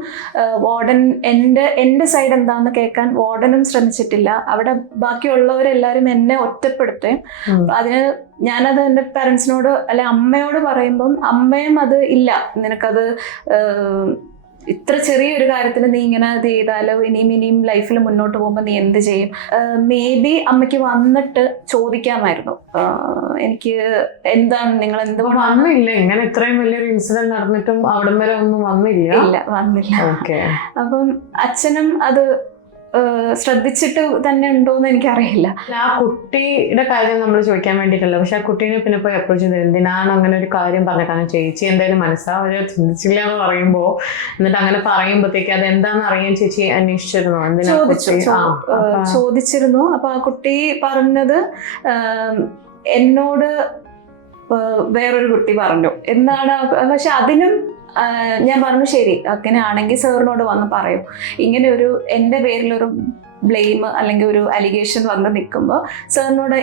വാർഡൻ എൻ്റെ സൈഡ് എന്താണെന്ന് കേൾക്കാൻ വാർഡനും ശ്രമിച്ചിട്ടില്ല. അവിടെ ബാക്കിയുള്ളവരെല്ലാവരും എന്നെ ഒറ്റപ്പെടുത്തുകയും അതിന് ഞാനത് എൻ്റെ പാരൻസിനോട് അല്ലെ അമ്മയോട് പറയുമ്പം അമ്മയും അത് ഇല്ല, നിനക്കത് ഇത്ര ചെറിയൊരു കാര്യത്തിന് നീ ഇങ്ങനെ ഇത് ചെയ്താലോ ഇനിയും ലൈഫിൽ മുന്നോട്ട് പോകുമ്പോൾ നീ എന്ത് ചെയ്യും. മേ ബി അമ്മയ്ക്ക് വന്നിട്ട് ചോദിക്കാമായിരുന്നു, എനിക്ക് എന്താണ് നിങ്ങൾ എന്ത് വന്നില്ല, ഇങ്ങനെ ഇത്രയും വലിയൊരു ഇൻസിഡന്റ് നടന്നിട്ടും അവിടം വരെ ഒന്നും വന്നില്ല. അപ്പം അച്ഛനും അത് ശ്രദ്ധിച്ചിട്ട് തന്നെ ഉണ്ടോന്ന് എനിക്കറിയില്ല. ആ കുട്ടിയുടെ കാര്യം നമ്മൾ ചോദിക്കാൻ വേണ്ടിയിട്ടല്ല, പക്ഷെ ആ കുട്ടീനെ പിന്നെ പോയി അപ്രോച്ച് ചെയ്തത് എന്തിനാണ് അങ്ങനെ ഒരു കാര്യം പറഞ്ഞത്? കാരണം ചേച്ചി എന്തായാലും മനസ്സാവരെ ചിന്തിച്ചില്ല എന്ന് പറയുമ്പോ, എന്നിട്ട് അങ്ങനെ പറയുമ്പോഴത്തേക്ക് അത് എന്താണെന്ന് അറിയാൻ ചേച്ചി അന്വേഷിച്ചിരുന്നു? ചോദിച്ചിരുന്നു. അപ്പൊ ആ കുട്ടി പറഞ്ഞത് എന്നോട് വേറൊരു കുട്ടി പറഞ്ഞു എന്നാണ്. പക്ഷെ അതിനും ഞാൻ പറഞ്ഞു ശരി, അങ്ങനെ ആണെങ്കിൽ സാറിനോട് വന്ന് പറയും. ഇങ്ങനെ എൻ്റെ പേരിലൊരു ബ്ലെയിം അല്ലെങ്കിൽ ഒരു അലിഗേഷൻ വന്ന് നിൽക്കുമ്പോൾ സാറിനോട്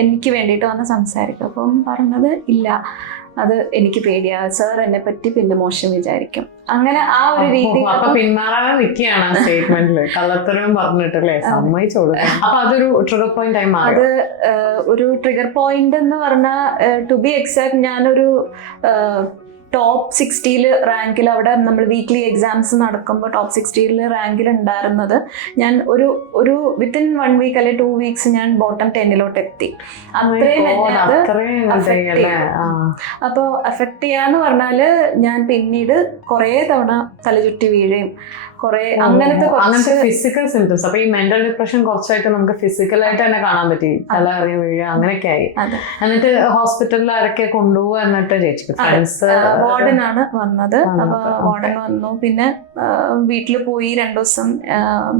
എനിക്ക് വേണ്ടിയിട്ട് വന്ന് സംസാരിക്കും. അപ്പം പറഞ്ഞത് ഇല്ല, അത് എനിക്ക് പേടിയാ, സാർ എന്നെ പറ്റി പിന്നെ മോശം വിചാരിക്കും. അങ്ങനെ ആ ഒരു രീതി പിന്മാറാതെ നിൽക്കുകയാണ് സ്റ്റേറ്റ്മെന്റില് കള്ളത്തരവും പറഞ്ഞിട്ടല്ലേ സമ്മതിച്ചോളൂ. അപ്പൊ അതൊരു ട്രിഗർ പോയിന്റ് ആയി മാറി. അത് ഒരു ട്രിഗർ പോയിന്റ് എന്ന് പറഞ്ഞാൽ ടു ബി എക്സാക്ട് ഞാനൊരു ടോപ്പ് 60 റാങ്കിൽ, അവിടെ നമ്മൾ വീക്ക്ലി എക്സാംസ് നടക്കുമ്പോൾ ടോപ്പ് 60 റാങ്കിൽ ഉണ്ടായിരുന്നത് ഞാൻ ഒരു വിത്തിൻ 1 വീക്ക് അല്ലെങ്കിൽ 2 വീക്സ് ഞാൻ ബോട്ടം 10 എത്തി. അപ്പോൾ അഫക്ട് ചെയ്യാന്ന് പറഞ്ഞാല് ഞാൻ പിന്നീട് കുറെ തവണ തലചുറ്റി വീഴുകയും കുറെ അങ്ങനത്തെ ഫിസിക്കൽ സിംറ്റംസ്. അപ്പൊ ഈ മെന്റൽ ഡിപ്രഷൻ കുറച്ചായിട്ട് നമുക്ക് ഫിസിക്കലായിട്ട് തന്നെ കാണാൻ പറ്റി, തല അറിയ വീഴുക അങ്ങനെയൊക്കെ ആയി. എന്നിട്ട് ഹോസ്പിറ്റലിൽ ആരൊക്കെ കൊണ്ടുപോകുക എന്നിട്ട് ചേച്ചിക്ക് ഫ്രണ്ട്സ് വാർഡനാണ് വന്നത്. അപ്പൊ വാർഡൻ വന്നു, പിന്നെ വീട്ടിൽ പോയി 2 ദിവസം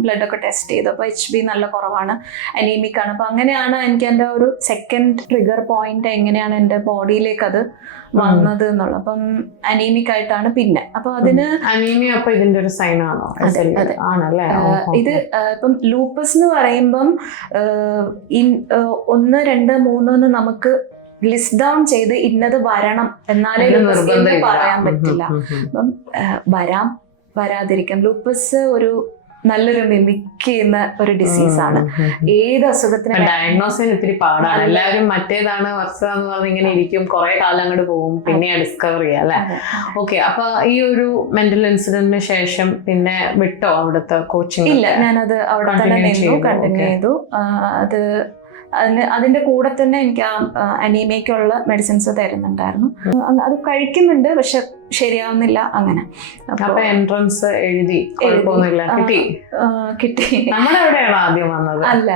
ബ്ലഡ് ഒക്കെ ടെസ്റ്റ് ചെയ്തു. അപ്പൊ HB നല്ല കുറവാണ്, അനീമിക് ആണ്. അപ്പൊ അങ്ങനെയാണ് എനിക്ക് എൻ്റെ ഒരു സെക്കൻഡ് ട്രിഗർ പോയിന്റ് എങ്ങനെയാണ് എൻ്റെ ബോഡിയിലേക്ക് അത് വന്നത് എന്നുള്ളത്. അപ്പം അനീമിക് ആയിട്ടാണ് പിന്നെ. അപ്പൊ അതിന് അനീമിയ അപ്പൊ ഇതിന്റെ ഒരു സൈൻ ആണോ? ആണല്ലേ. ഇത് ഇപ്പം ലൂപ്പസ് എന്ന് പറയുമ്പം 1, 2, 3 നമുക്ക് ലിസ്റ്റ് ഡൗൺ ചെയ്ത് ഇന്നത് വരണം എന്നാലേ പറയാൻ പറ്റില്ല. അപ്പം വരാതിരിക്കാം. ലൂപ്പസ് ഒരു നല്ലൊരു മിമിക് ചെയ്യുന്ന ഒരു ഡിസീസാണ്. ഏത് അസുഖത്തിനും ഡയഗ്നോസ് ചെയ്യാൻ ഒത്തിരി പാടാണ്. എല്ലാവരും മറ്റേതാണ് വർഷമെന്ന് പറഞ്ഞ് ഇങ്ങനെ ഇരിക്കും, കുറെ കാലം അങ്ങോട്ട് പോകും, പിന്നെ ഡിസ്കവർ ചെയ്യാം അല്ലെ. ഓക്കെ, അപ്പൊ ഈ ഒരു മെന്റൽ ഇൻസിഡന്റിന് ശേഷം പിന്നെ വിട്ടോ അവിടുത്തെ കോച്ചിങ്? ഇല്ല, ഞാനത് അവിടെ തന്നെ കണ്ടിന്യൂ ചെയ്തു. അതിന്റെ കൂടെ തന്നെ എനിക്ക് അനീമിയക്കുള്ള മെഡിസിൻസ് തരുന്നുണ്ടായിരുന്നു. അത് കഴിക്കുന്നുണ്ട്, പക്ഷെ ശരിയാവുന്നില്ല. അങ്ങനെ എൻട്രൻസ് എഴുതി കിട്ടി. ആദ്യം വന്നത് അല്ല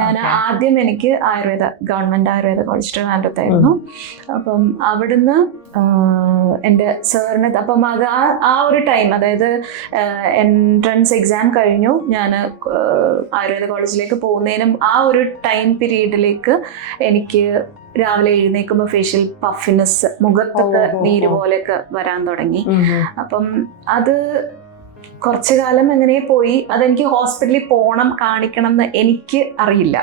ഞാൻ ആദ്യം എനിക്ക് ഗവൺമെന്റ് ആയുർവേദ കോളേജ് ട്രിവാൻഡ്രത്തായിരുന്നു. അപ്പം അവിടുന്ന് എൻ്റെ സാറിന് അപ്പം അത് ആ ഒരു ടൈം, അതായത് എൻട്രൻസ് എക്സാം കഴിഞ്ഞു, ഞാൻ ആയുർവേദ കോളേജിലേക്ക് പോകുന്നതിനും ആ ഒരു ടൈം പീരീഡിലേക്ക് എനിക്ക് രാവിലെ എഴുന്നേൽക്കുമ്പോൾ ഫേഷ്യൽ പഫിനെസ്, മുഖത്തൊക്കെ നീര് പോലെയൊക്കെ വരാൻ തുടങ്ങി. അപ്പം അത് കുറച്ചു കാലം എങ്ങനെ പോയി. അതെനിക്ക് ഹോസ്പിറ്റലിൽ പോകണം, കാണിക്കണം എന്ന് എനിക്ക് അറിയില്ല.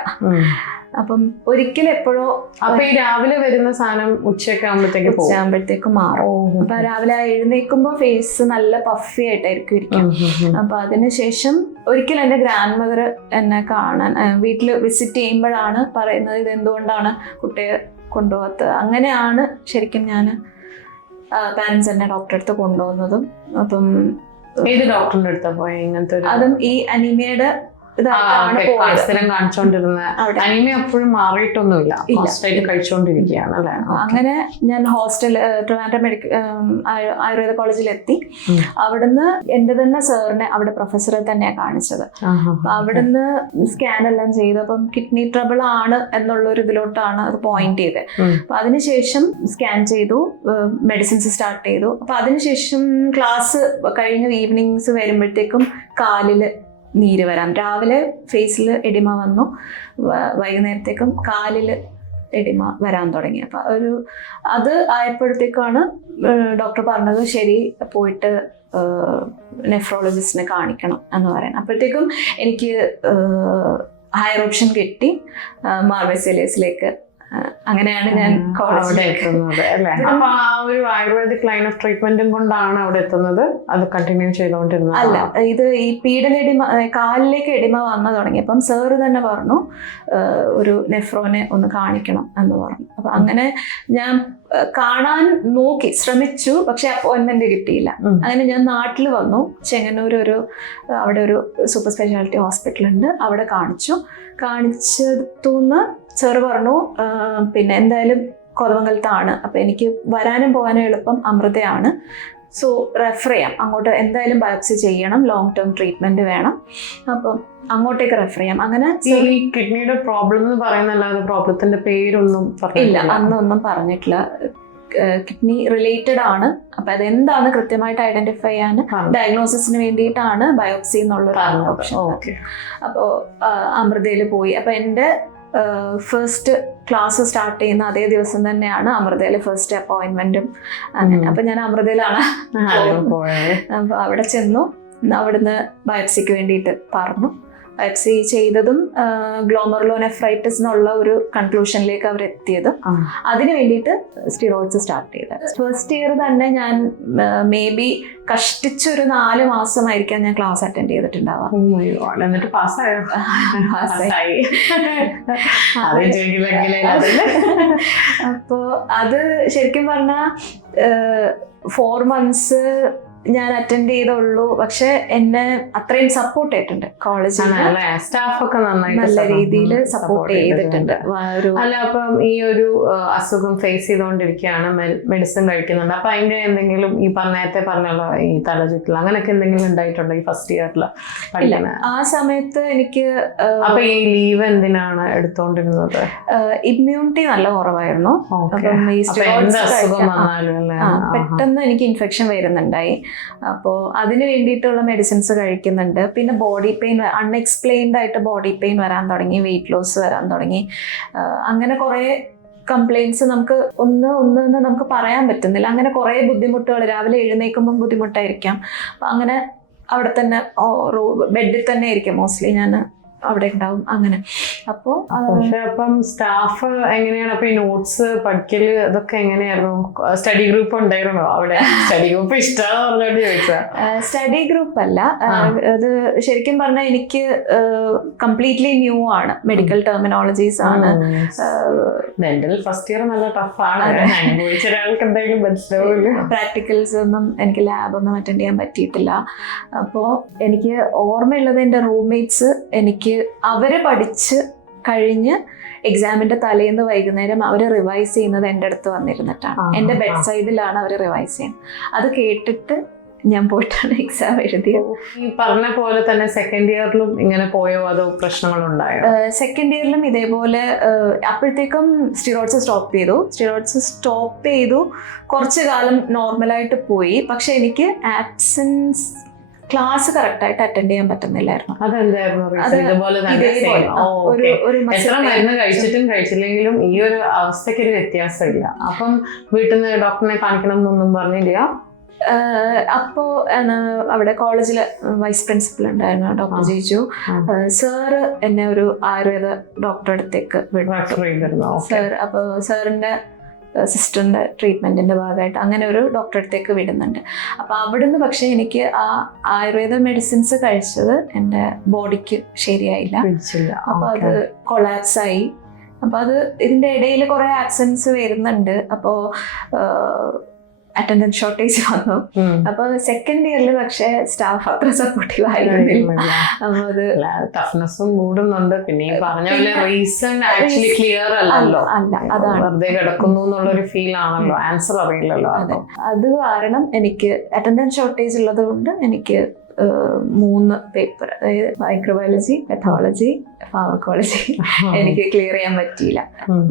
അപ്പം ഒരിക്കലും എപ്പോഴോ അപ്പൊ ഈ രാവിലെ വരുന്ന സാധനം ഉച്ചയാകുമ്പോഴത്തേക്ക് മാറും. അപ്പൊ രാവിലെ എഴുന്നേൽക്കുമ്പോ ഫേസ് നല്ല പഫി ആയിട്ടായിരിക്കും ഇരിക്കും. അപ്പൊ അതിനുശേഷം ഒരിക്കലും എൻ്റെ ഗ്രാൻഡ് മദർ എന്നെ കാണാൻ വീട്ടിൽ വിസിറ്റ് ചെയ്യുമ്പോഴാണ് പറയുന്നത് ഇത് എന്തുകൊണ്ടാണ് കുട്ടിയെ കൊണ്ടുപോകാത്തത്. അങ്ങനെയാണ് ശരിക്കും ഞാൻ പാരൻസ് എന്നെ ഡോക്ടറെ അടുത്ത് കൊണ്ടുപോകുന്നതും. അപ്പം ഏത് ഡോക്ടറിന്റെ അടുത്താ പോയ? ഇങ്ങനത്തെ അതും ഈ അനീമിയയുടെ ഇതായിട്ടാണ് പോയത്. സ്ഥിരം കാണിച്ചോണ്ടിരുന്ന അവിടെ അനീമിയ എപ്പോഴും മാറിയിട്ടൊന്നുമില്ല, കോൺസ്റ്റന്റ് കഴിച്ചുകൊണ്ടിരിക്കുകയാണ് അല്ലേ? അങ്ങനെ ഞാൻ ട്രിവാൻഡ്രം ആയുർവേദ കോളേജിൽ എത്തി. അവിടുന്ന് എന്റെ തന്നെ സാറിനെ അവിടെ പ്രൊഫസറെ തന്നെയാണ് കാണിച്ചത്. അവിടുന്ന് സ്കാൻ എല്ലാം ചെയ്തു. അപ്പം കിഡ്നി ട്രബിൾ ആണ് എന്നുള്ളൊരു ഇതിലോട്ടാണ് അത് പോയിന്റ് ചെയ്തത്. അപ്പൊ അതിനുശേഷം സ്കാൻ ചെയ്തു, മെഡിസിൻസ് സ്റ്റാർട്ട് ചെയ്തു. അപ്പൊ അതിനുശേഷം ക്ലാസ് കഴിഞ്ഞ് ഈവനിങ്സ് വരുമ്പോഴത്തേക്കും കാലില് നീര് വരാം. രാവിലെ ഫേസിൽ എഡിമ വന്നു, വൈകുന്നേരത്തേക്കും കാലിൽ എഡിമ വരാൻ തുടങ്ങി. അപ്പം അത് ആയപ്പോഴത്തേക്കാണ് ഡോക്ടർ പറഞ്ഞത് ശരി പോയിട്ട് നെഫ്രോളജിസ്റ്റിനെ കാണിക്കണം എന്ന് പറയുന്നത്. അപ്പോഴത്തേക്കും എനിക്ക് ഹയർ ഓപ്ഷൻ കിട്ടി, മാർബസേലിയസിലേക്ക്. അങ്ങനെയാണ് ഞാൻ അവിടെ എത്തുന്നത് അല്ലേ? അപ്പൊ ആ ഒരു ആയുർവേദിക് ലൈൻ ഓഫ് ട്രീറ്റ്മെന്റും കൊണ്ടാണ് അവിടെ എത്തുന്നത്, അത് കണ്ടിന്യൂ ചെയ്തുകൊണ്ടിരുന്നത്? അല്ല, ഇത് ഈ പീഡനെഡിമ, കാലിലേക്ക് എഡിമ വന്നു തുടങ്ങിയപ്പം സാറ് തന്നെ പറഞ്ഞു ഒരു നെഫ്രോനെ ഒന്ന് കാണിക്കണം എന്ന് പറഞ്ഞു. അപ്പൊ അങ്ങനെ ഞാൻ കാണാൻ നോക്കി, ശ്രമിച്ചു, പക്ഷെ അപ്പോയിന്റ്മെന്റ് കിട്ടിയില്ല. അങ്ങനെ ഞാൻ നാട്ടിൽ വന്നു. ചെങ്ങന്നൂർ അവിടെ ഒരു സൂപ്പർ സ്പെഷ്യാലിറ്റി ഹോസ്പിറ്റൽ ഉണ്ട്, അവിടെ കാണിച്ചെടുത്തുനിന്ന് സാറ് പറഞ്ഞു പിന്നെ എന്തായാലും കൊതമംഗലത്താണ്, അപ്പം എനിക്ക് വരാനും പോകാനും എളുപ്പം അമൃതയാണ്, സോ റെഫർ ചെയ്യാം അങ്ങോട്ട്. എന്തായാലും ബയോപ്സി ചെയ്യണം, ലോങ് ടേം ട്രീറ്റ്മെന്റ് വേണം, അപ്പം അങ്ങോട്ടേക്ക് റെഫർ ചെയ്യാം. അങ്ങനെ ഈ കിഡ്നിയുടെ പ്രോബ്ലം എന്ന് പറയുന്നല്ലാതെ പ്രോബ്ലത്തിന്റെ പേരൊന്നും ഇല്ല, അന്നൊന്നും പറഞ്ഞിട്ടില്ല. കിഡ്നി റിലേറ്റഡ് ആണ്. അപ്പൊ അതെന്താണ് കൃത്യമായിട്ട് ഐഡന്റിഫൈ ചെയ്യാൻ ഡയഗ്നോസിസിന് വേണ്ടിയിട്ടാണ് ബയോപ്സി എന്നുള്ളൊരു ഓപ്ഷൻ. അപ്പോൾ അമൃതയിൽ പോയി. അപ്പൊ എൻ്റെ ഫസ്റ്റ് ക്ലാസ് സ്റ്റാർട്ട് ചെയ്യുന്ന അതേ ദിവസം തന്നെയാണ് അമൃതയിൽ ഫസ്റ്റ് അപ്പോയിന്റ്മെന്റും. അങ്ങനെ അപ്പൊ ഞാൻ അമൃതയിലാണ് അപ്പൊ അവിടെ ചെന്നു. അവിടുന്ന് ബയോപ്സിക്ക് വേണ്ടിയിട്ട് പറഞ്ഞു. ബയോപ്സി ചെയ്തതും ഗ്ലോമറുലോനെഫ്രൈറ്റിസ് എന്നുള്ള ഒരു കൺക്ലൂഷനിലേക്ക് അവർ എത്തിയത്. അതിന് വേണ്ടിയിട്ട് സ്റ്റിറോയിഡ്സ് സ്റ്റാർട്ട് ചെയ്തത്. ഫസ്റ്റ് ഇയർ തന്നെ ഞാൻ മേ ബി കഷ്ടിച്ചൊരു 4 മാസമായിരിക്കാം ഞാൻ ക്ലാസ് അറ്റൻഡ് ചെയ്തിട്ടുണ്ടാവാം. എന്നിട്ട് പാസ്സായോ? അപ്പോ അത് ശരിക്കും പറഞ്ഞാൽ 4 months ഞാൻ അറ്റൻഡ് ചെയ്തുള്ളൂ. പക്ഷെ എന്നെ അത്രയും സപ്പോർട്ട് ചെയ്തിട്ടുണ്ട് കോളേജിൽ, സ്റ്റാഫൊക്കെ നല്ല രീതിയിൽ സപ്പോർട്ട് ചെയ്തിട്ടുണ്ട്. അല്ല, അപ്പം ഈ ഒരു അസുഖം ഫേസ് ചെയ്തുകൊണ്ടിരിക്കുകയാണ്, മെഡിസിൻ കഴിക്കുന്നുണ്ട്. അപ്പൊ അതിന്റെ എന്തെങ്കിലും ഈ നേരത്തെ പറഞ്ഞല്ലോ ഈ തലചുറ്റൽ അങ്ങനെയൊക്കെ എന്തെങ്കിലും ഉണ്ടായിട്ടുണ്ടോ ഈ ഫസ്റ്റ് ഇയറിൽ? ആ സമയത്ത് എനിക്ക് അപ്പൊ ഈ ലീവ് എന്തിനാണ് എടുത്തോണ്ടിരുന്നത്? ഇമ്മ്യൂണിറ്റി നല്ല കുറവായിരുന്നു. അപ്പം ഈ പെട്ടെന്ന് എനിക്ക് ഇൻഫെക്ഷൻ വരുന്നുണ്ടായി. അപ്പോൾ അതിന് വേണ്ടിയിട്ടുള്ള മെഡിസിൻസ് കഴിക്കുന്നുണ്ട്. പിന്നെ ബോഡി പെയിൻ, അൺഎക്സ്പ്ലെയിൻഡ് ആയിട്ട് ബോഡി പെയിൻ വരാൻ തുടങ്ങി, വെയിറ്റ് ലോസ് വരാൻ തുടങ്ങി. അങ്ങനെ കുറേ കംപ്ലയിൻസ് നമുക്ക് ഒന്ന് നമുക്ക് പറയാൻ പറ്റുന്നില്ല. അങ്ങനെ കുറേ ബുദ്ധിമുട്ടുകൾ, രാവിലെ എഴുന്നേൽക്കുമ്പോൾ ബുദ്ധിമുട്ടായിരിക്കാം. അപ്പം അങ്ങനെ അവിടെ തന്നെ ബെഡിൽ തന്നെ ആയിരിക്കും മോസ്റ്റ്ലി ഞാൻ അവിടെ ഉണ്ടാവും. അങ്ങനെ അപ്പോൾ പക്ഷെ അപ്പം സ്റ്റാഫ് എങ്ങനെയാണ്? അപ്പൊ ഈ നോട്ട്സ് പഠിക്കല് അതൊക്കെ എങ്ങനെയായിരുന്നു? സ്റ്റഡി ഗ്രൂപ്പ് ഉണ്ടായിരുന്നോ അവിടെ? സ്റ്റഡി ഗ്രൂപ്പ് ഇഷ്ടമാണെന്ന് പറഞ്ഞോണ്ട് ചോദിച്ചാ. സ്റ്റഡി ഗ്രൂപ്പ് അല്ല, അത് ശരിക്കും പറഞ്ഞാൽ എനിക്ക് കംപ്ലീറ്റ്ലി ന്യൂ ആണ്. മെഡിക്കൽ ടെർമിനോളജീസ് ആണ്. ഡെന്റൽ ഫസ്റ്റ് ഇയർ നല്ല ടഫാണ്, ഒരാൾക്ക് എന്തെങ്കിലും മനസ്സിലാവില്ല. പ്രാക്ടിക്കൽസ് ഒന്നും എനിക്ക് ലാബൊന്നും അറ്റൻഡ് ചെയ്യാൻ പറ്റിയിട്ടില്ല. അപ്പോൾ എനിക്ക് ഓർമ്മയുള്ളത് എൻ്റെ റൂംമേറ്റ്സ് എനിക്ക് അവര് പഠിച്ച് കഴിഞ്ഞ് എക്സാമിന്റെ തലേന്ന് വൈകുന്നേരം അവർ റിവൈസ് ചെയ്യുന്നത് എൻ്റെ അടുത്ത് വന്നിരുന്നിട്ടാണ്. എൻ്റെ ബെഡ് സൈഡിലാണ് അവർ റിവൈസ് ചെയ്യുന്നത്. അത് കേട്ടിട്ട് ഞാൻ പോയിട്ടാണ് എക്സാം എഴുതിയത്. ഈ പറഞ്ഞ പോലെ തന്നെ സെക്കൻഡ് ഇയറിലും ഇങ്ങനെ പോയോ, അതോ പ്രശ്നങ്ങളുണ്ടായോ? സെക്കൻഡ് ഇയറിലും ഇതേപോലെ അപ്പോഴത്തേക്കും സ്റ്റിറോയിഡ്സ് സ്റ്റോപ്പ് ചെയ്തു. കുറച്ചു കാലം നോർമലായിട്ട് പോയി. പക്ഷെ എനിക്ക് ആബ്സെൻസ് ക്ലാസ് കറക്റ്റായിട്ട് അറ്റൻഡ് ചെയ്യാൻ പറ്റുന്നില്ലായിരുന്നു. എത്ര മരുന്ന് കഴിച്ചിട്ടും കഴിച്ചില്ലെങ്കിലും ഈ ഒരു അവസ്ഥയ്ക്ക് ഒരു വ്യത്യാസമില്ല. അപ്പം വീട്ടിൽ നിന്ന് ഡോക്ടറിനെ കാണിക്കണം എന്നൊന്നും പറഞ്ഞില്ല? അപ്പോ അവിടെ കോളേജിലെ വൈസ് പ്രിൻസിപ്പൽ ഉണ്ടായിരുന്നു, ഡോക്ടർ ജിജു സാറ് എന്നെ ഒരു ആയുർവേദ ഡോക്ടറുടെ അടുത്തേക്ക് വിട്ടു. സാർ അപ്പോൾ സാറിന്റെ സിസ്റ്ററിന്റെ ട്രീറ്റ്മെന്റിന്റെ ഭാഗമായിട്ട് അങ്ങനെ ഒരു ഡോക്ടറെ അടുത്തേക്ക് വിടുന്നുണ്ട്. അപ്പൊ അവിടുന്ന് പക്ഷെ എനിക്ക് ആ ആയുർവേദ മെഡിസിൻസ് കഴിച്ചത് എൻ്റെ ബോഡിക്ക് ശരിയായില്ല. അപ്പൊ അത് കൊളാപ്സ് ആയി. അപ്പൊ അത് ഇതിന്റെ ഇടയിൽ കുറെ ആക്സിഡൻസ് വരുന്നുണ്ട്. അപ്പോൾ അറ്റൻഡൻസ് ഷോർട്ടേജ് വന്നു. അപ്പൊ സെക്കൻഡ് ഇയറിൽ പക്ഷെ സ്റ്റാഫ് അത്ര സപ്പോർട്ടീവ് ആയിരുന്നില്ല. അപ്പൊ അത് ടഫ്നെസ്സും കൂടുന്നുണ്ട്. പിന്നെ ഈ പറഞ്ഞ പോലെ റീസൺ ആക്ച്വലി ക്ലിയർ അല്ലല്ലോ, അതാണ് വെറുതെ കിടക്കുന്നു എന്നുള്ളൊരു ഫീൽ ആണല്ലോ, ആൻസർ അറിയില്ലല്ലോ. അത് കാരണം എനിക്ക് അറ്റൻഡൻസ് ഷോർട്ടേജ് ഉള്ളത് കൊണ്ട് എനിക്ക് 3 പേപ്പർ, അതായത് മൈക്രോബയോളജി, പെത്തോളജി, ഫാർമക്കോളജി എനിക്ക് ക്ലിയർ ചെയ്യാൻ പറ്റിയില്ല.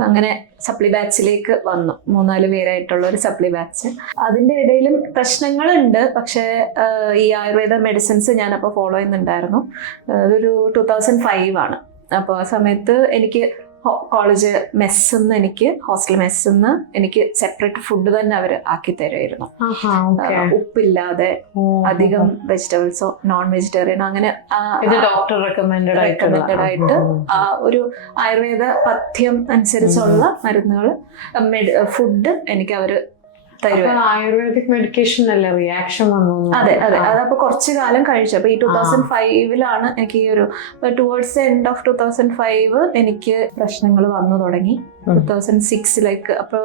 അങ്ങനെ സപ്ലി ബാച്ചിലേക്ക് വന്നു, 3-4 പേരായിട്ടുള്ള ഒരു സപ്ലി ബാച്ച്. അതിന്റെ ഇടയിലും പ്രശ്നങ്ങളുണ്ട്. പക്ഷെ ഈ ആയുർവേദ മെഡിസിൻസ് ഞാനപ്പോൾ ഫോളോ ചെയ്യുന്നുണ്ടായിരുന്നു. അതൊരു 2005 ആണ്. അപ്പോൾ ആ സമയത്ത് എനിക്ക് കോളേജ് മെസ്സിന്ന്, എനിക്ക് ഹോസ്റ്റൽ മെസ്സിന്ന് എനിക്ക് സെപ്പറേറ്റ് ഫുഡ് തന്നെ അവർ ആക്കി തരുമായിരുന്നു. ഉപ്പില്ലാതെ, അധികം വെജിറ്റബിൾസോ നോൺ വെജിറ്റേറിയൻ അങ്ങനെ ഡോക്ടർ റെക്കമെൻഡഡ് ആയിട്ട് ആ ഒരു ആയുർവേദ പഥ്യം അനുസരിച്ചുള്ള മരുന്നുകൾ, ഫുഡ് എനിക്ക് അവര് ആയുർവേദിക് മെഡിക്കേഷൻ അല്ലേ റിയാക്ഷൻ വന്നു? അതെ അതെ, അതപ്പോ കുറച്ചു കാലം കഴിച്ചു. അപ്പൊ ഈ 2005 എനിക്ക് ഈ ഒരു ടുവേർഡ്സ് എൻഡ് ഓഫ് 2005 എനിക്ക് പ്രശ്നങ്ങൾ വന്നു തുടങ്ങി. 2006 അപ്പൊ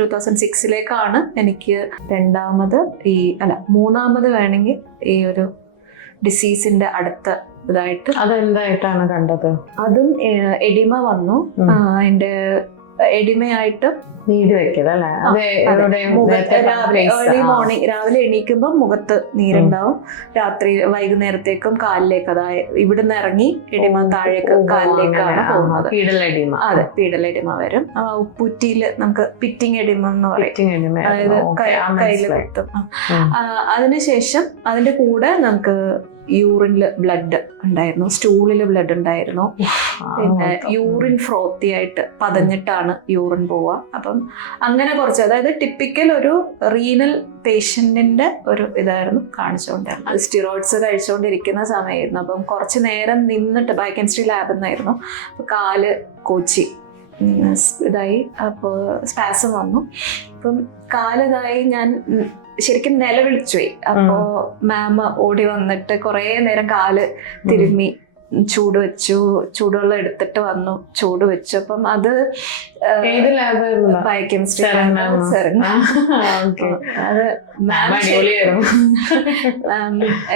2006 എനിക്ക് മൂന്നാമത് വേണമെങ്കിൽ ഈ ഒരു ഡിസീസിന്റെ അടുത്ത ഇതായിട്ട്. അതെന്തായിട്ടാണ് കണ്ടത്? അതും എഡിമ വന്നു. അതിന്റെ എഡിമയായിട്ട് നീര് വെക്കലല്ലേ? ഏർലി മോർണിംഗ്, രാവിലെ എണീക്കുമ്പോൾ മുഖത്ത് നീരുണ്ടാവും. രാത്രി വൈകുന്നേരത്തേക്കും കാലിലേക്ക്, അതായത് ഇവിടുന്ന് ഇറങ്ങി എഡിമ താഴേക്ക് കാലിലേക്കാണ് പോകുന്നത്. അതെ, പീഡൽ എഡിമ വരും. ഉപ്പുറ്റിയിൽ നമുക്ക് പിറ്റിംഗ് എഡിമ എന്ന് പറയും, അതായത് കയ്യിൽ കുത്തും. അതിനുശേഷം അതിന്റെ കൂടെ നമുക്ക് യൂറിനില് ബ്ലഡ് ഉണ്ടായിരുന്നു, സ്റ്റൂളില് ബ്ലഡ് ഉണ്ടായിരുന്നു. പിന്നെ യൂറിൻ ഫ്രോത്തി ആയിട്ട് പതഞ്ഞിട്ടാണ് യൂറിൻ പോവുക. അപ്പം അങ്ങനെ കുറച്ച്, അതായത് ടിപ്പിക്കൽ ഒരു റീനൽ പേഷ്യന്റിന്റെ ഒരു ഇതായിരുന്നു കാണിച്ചുകൊണ്ടിരുന്നത്. അത് സ്റ്റിറോയിഡ്സ് കഴിച്ചുകൊണ്ടിരിക്കുന്ന സമയമായിരുന്നു. അപ്പം കുറച്ച് നേരം നിന്നിട്ട് ബയോകെമിസ്ട്രി ലാബിൽ നിന്നായിരുന്നു. അപ്പൊ കാല് കോച്ചി ഇതായി, അപ്പോൾ സ്പാസം വന്നു. അപ്പം കാലിതായി ഞാൻ ശരിക്കും നിലവിളിച്ചുപോയി. അപ്പോ മാം ഓടി വന്നിട്ട് കുറെ നേരം കാല് തിരുമ്മി ചൂട് വെച്ചു, ചൂടുവെള്ളം എടുത്തിട്ട് വന്നു, ചൂട് വെച്ചു. അപ്പം അത് ബയോകെമിസ്ട്രി അത്